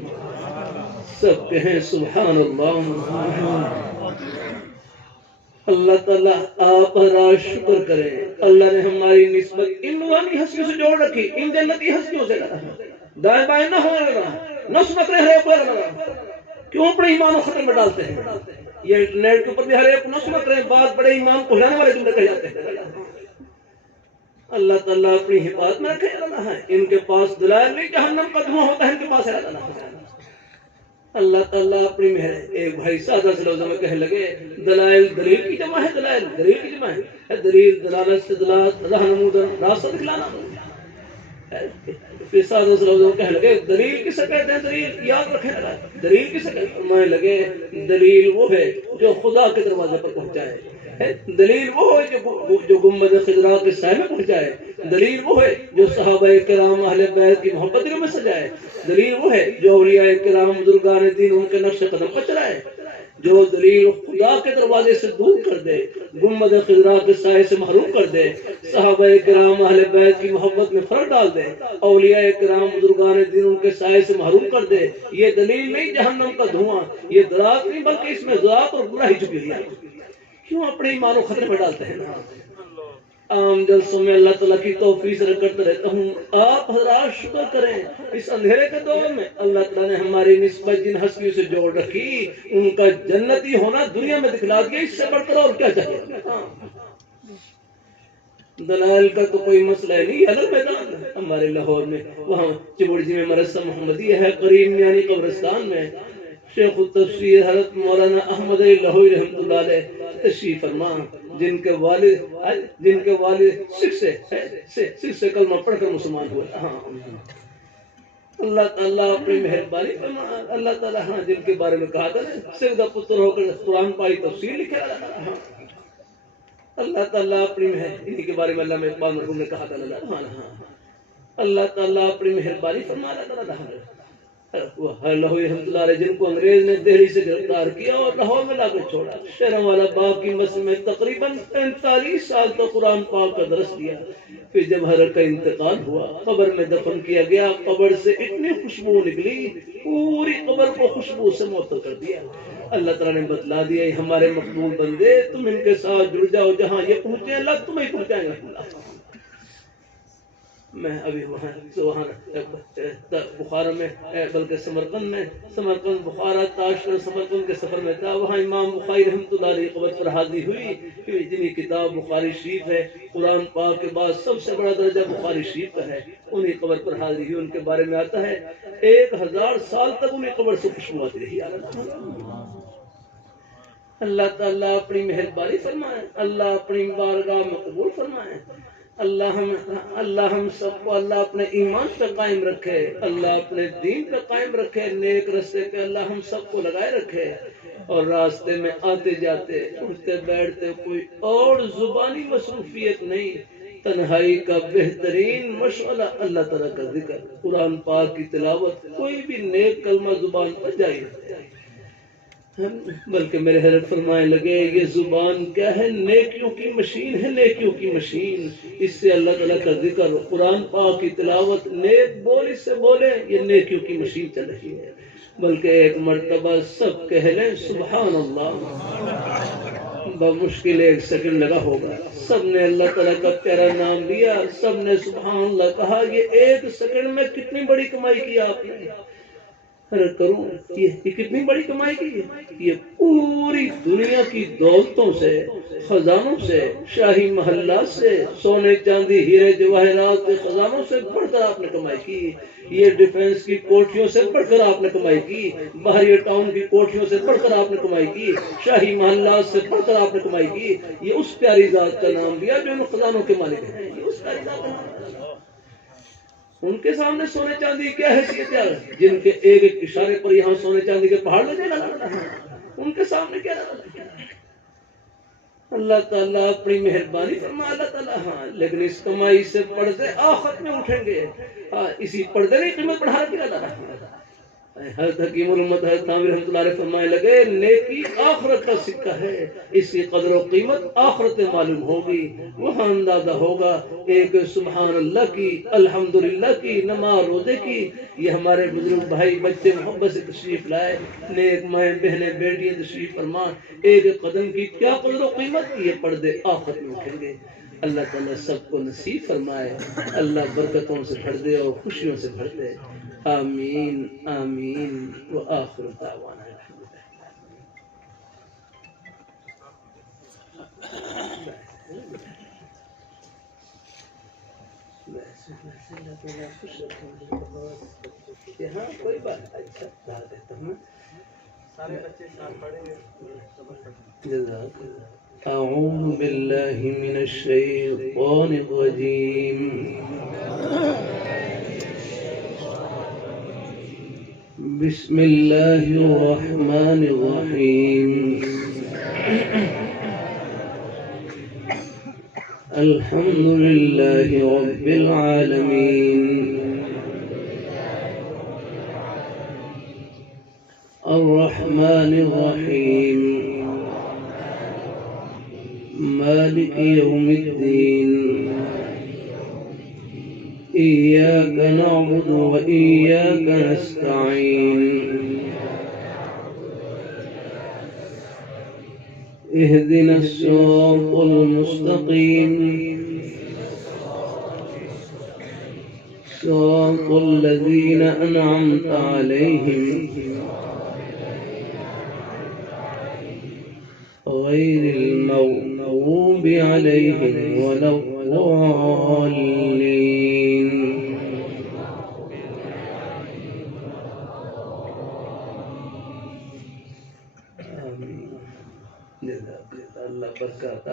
سب کہیں سبحان اللہ. اللہ تعالیٰ آپ ہرا شکر کریں. اللہ نے ہماری نسبت ان نورانی ہستیوں سے جوڑ رکھی، ان جنتی ہستیوں سے دائیں بائیں نہ ہونے لگا، نہ سمت رہے پر لگا. کیوں اپنے ایمان کو خطرے میں ڈالتے ہیں؟ یہ انٹرنیٹ کے اوپر بھی ہر ایک نہ سمت رہے، بات بڑے ایمان کو جانے والے جملے کہے جاتے ہیں. اللہ تعالیٰ اپنی حفاظت میں رکھے. اللہ ہے ان کے پاس دلائل نہیں، جہنم کا دھواں ہوتا ہے ان کے پاس ہے. اللہ تعالیٰ اپنی مہر. ایک بھائی سادہ سے لفظوں میں کہنے لگے دلائل دلیل کی جمع ہے، دلائل دلیل کی جمع ہے. دلیل دلالت سے دلالت، رہنمودن راستہ دکھلانا. پھر سادہ سے لفظوں میں کہنے لگے دلیل کسے کہتے ہیں؟ دلیل یاد رکھیں. دلیل کسے کہتے ہیں؟ فرمانے لگے دلیل وہ ہے جو خدا کے دروازے پر پہنچائے. دلیل وہ ہے جو گنبد خضرا کے سائے میں پہنچائے. دلیل وہ ہے جو صحابہ کرام اہل بیت کی محبت میں سجائے. دلیل وہ ہے جو اولیاء کرام بزرگان دین ان کے نقش قدم پر چلائے. جو دلیل خدا کے دروازے سے دور کر دے، گنبد خضرا کے سائے سے محروم کر دے، صحابہ کرام اہل بیت کی محبت میں فرق ڈال دے، اولیاء کرام بزرگان دین ان کے سائے سے محروم کر دے، یہ دلیل نہیں جہنم کا دھواں، یہ دراز نہیں بلکہ اس میں ذات اور گناہ ہی چھپی ہے. کیوں اپنے ایمان کو خطرے میں ڈالتے ہیں؟ عام جلسوں میں اللہ تعالیٰ کی توفیق سے کرتا رہتا ہوں. آپ حضرات شکر کریں اس اندھیرے کے دور میں اللہ تعالیٰ نے ہماری نسبت جن ہستیوں سے جوڑ رکھی، ان کا جنتی ہونا دنیا میں دکھلا دیا. اس سے بڑھ کر اور کیا چاہیے؟ دلائل کا تو کوئی مسئلہ نہیں. الگ میدان ہے ہمارے لاہور میں، وہاں چبڑجی میں مدرسہ محمدیہ ہے، قریب یعنی قبرستان میں. شیخ التفسیر حضرت مولانا احمد علی لاہوری رحمۃ اللہ علیہ تشریف فرما، جن کے والد سکھ سے کلمہ پڑھ کر مسلمان ہوئے. اللہ تعالیٰ اپنی مہربانی فرما. اللہ تعالیٰ جن کے بارے میں کہا تھا سیدہ پتر ہو کر قرآن پائی تفسیر لکھے. اللہ تعالیٰ اپنی انہی کے بارے میں اللہ میں اقبال مرحوم نے کہا تھا. اللہ تعالیٰ اپنی مہربانی فرما. اللہ تعالیٰ لاہوری رحمۃ اللہ علیہ جن کو انگریز نے دہلی سے گرفتار کیا اور لاہور میں لا کر چھوڑا. شہروالا باغ کی مسجد میں تقریباً 45 سال تک قرآن پاک کا درس دیا. پھر جب حضرت کا انتقال ہوا، قبر میں دفن کیا گیا. قبر سے اتنی خوشبو نکلی، پوری قبر کو خوشبو سے معطر کر دیا. اللہ تعالیٰ نے بتلا دیا ہمارے مقبول بندے، تم ان کے ساتھ جڑ جاؤ، جہاں یہ پہنچے اللہ تمہیں پہنچائیں گے. میں ابھی وہاں بخارا میں بلکہ سمرقند بخارا تاشکند سمرقند کے سفر میں تھا. وہاں امام بخاری رحمۃ اللہ علیہ قبر پر حاضری ہوئی. جنہی کتاب بخاری شریف ہے، قرآن پاک کے بعد سب سے بڑا درجہ بخاری شریف کا ہے، انہی قبر پر حاضری ہوئی. ان کے بارے میں آتا ہے 1000 سال تک انہی قبر سے خوشبو آتی رہی. اللہ تعالیٰ اپنی مہربانی فرمائے، اللہ اپنی بارگاہ میں قبول فرمائے. اللہ ہم سب کو اللہ اپنے ایمان پہ قائم رکھے، اللہ اپنے دین پہ قائم رکھے، نیک راستے پہ اللہ ہم سب کو لگائے رکھے. اور راستے میں آتے جاتے اٹھتے بیٹھتے کوئی اور زبانی مصروفیت نہیں، تنہائی کا بہترین مشغلہ اللہ تعالیٰ کا ذکر، قرآن پاک کی تلاوت، کوئی بھی نیک کلمہ زبان پر جاری رہتا ہے. بلکہ میرے حضرت فرمائے لگے یہ زبان کیا ہے؟ نیکیوں کی مشین ہے، نیکیوں کی مشین. اس سے اللہ تعالیٰ کا ذکر، قرآن پاک کی تلاوت، نیک بول اس سے بولے، یہ نیکیوں کی مشین چل رہی ہے. بلکہ ایک مرتبہ سب کہہ لیں سبحان اللہ، بمشکل 1 سیکنڈ لگا ہوگا. سب نے اللہ تعالیٰ کا پیارا نام لیا، سب نے سبحان اللہ کہا. یہ 1 سیکنڈ میں کتنی بڑی کمائی کی آپ نے. کروں یہ کتنی بڑی کمائی کی ہے. یہ پوری دنیا کی دولتوں سے، خزانوں سے، شاہی محلات سے، سونے چاندی ہیرے جواہرات کے خزانوں سے بڑھ کر آپ نے کمائی کی. یہ ڈیفنس کی کوٹھیوں سے بڑھ کر آپ نے کمائی کی، بحریہ ٹاؤن کی کوٹھیوں سے بڑھ کر آپ نے کمائی کی، شاہی محلات سے بڑھ کر آپ نے کمائی کی. یہ اس پیاری ذات کا نام لیا جو ان خزانوں کے مالک ہیں. یہ اس پیاری ذات کا نام. ان کے سامنے سونے چاندی کیا حیثیت ہے؟ جن کے ایک ایک اشارے پر یہاں سونے چاندی کے پہاڑ لگے لگا ہے، ان کے سامنے کیا لگا. اللہ تعالیٰ اپنی مہربانی فرما. اللہ تعالیٰ ہاں لیکن اس کمائی سے پردے آخرت میں اٹھیں گے. اسی پردے نے قیمت بڑھا کے اللہ رہا. حضرت حکیم الامت حضرت تھانوی رحمۃ اللہ علیہ فرمائے لگے نیکی آخرت کا سکہ ہے، اس کی قدر و قیمت آخرت میں معلوم ہوگی، وہاں اندازہ ہوگا. ایک سبحان اللہ کی، الحمدللہ کی، نماز روزے کی، یہ ہمارے بزرگ بھائی بچے محبت سے تشریف لائے، نیک مائیں بہنیں بیٹیاں تشریف فرما. ایک قدم کی کیا قدر و قیمت، یہ پردے آخرت میں اٹھیں گے. اللہ تعالیٰ سب کو نصیب فرمائے. اللہ برکتوں سے بھر دے اور خوشیوں سے بھر دے. آمین آمین. وآخر دعوانا یہاں کوئی بات اچھا بتا دیتا ہوں. سارے بچے ساتھ پڑھیں گے. أعوذ بالله من الشيطان الرجيم. بسم الله الرحمن الرحيم. الحمد لله رب العالمين. الرحمن الرحيم. مالك يوم الدين. إياك نعبد وإياك نستعين. اهدنا الصراط المستقيم. صراط الذين أنعمت عليهم غير المغضوب عليهم ولا الضالين. آمين. اللہ برکات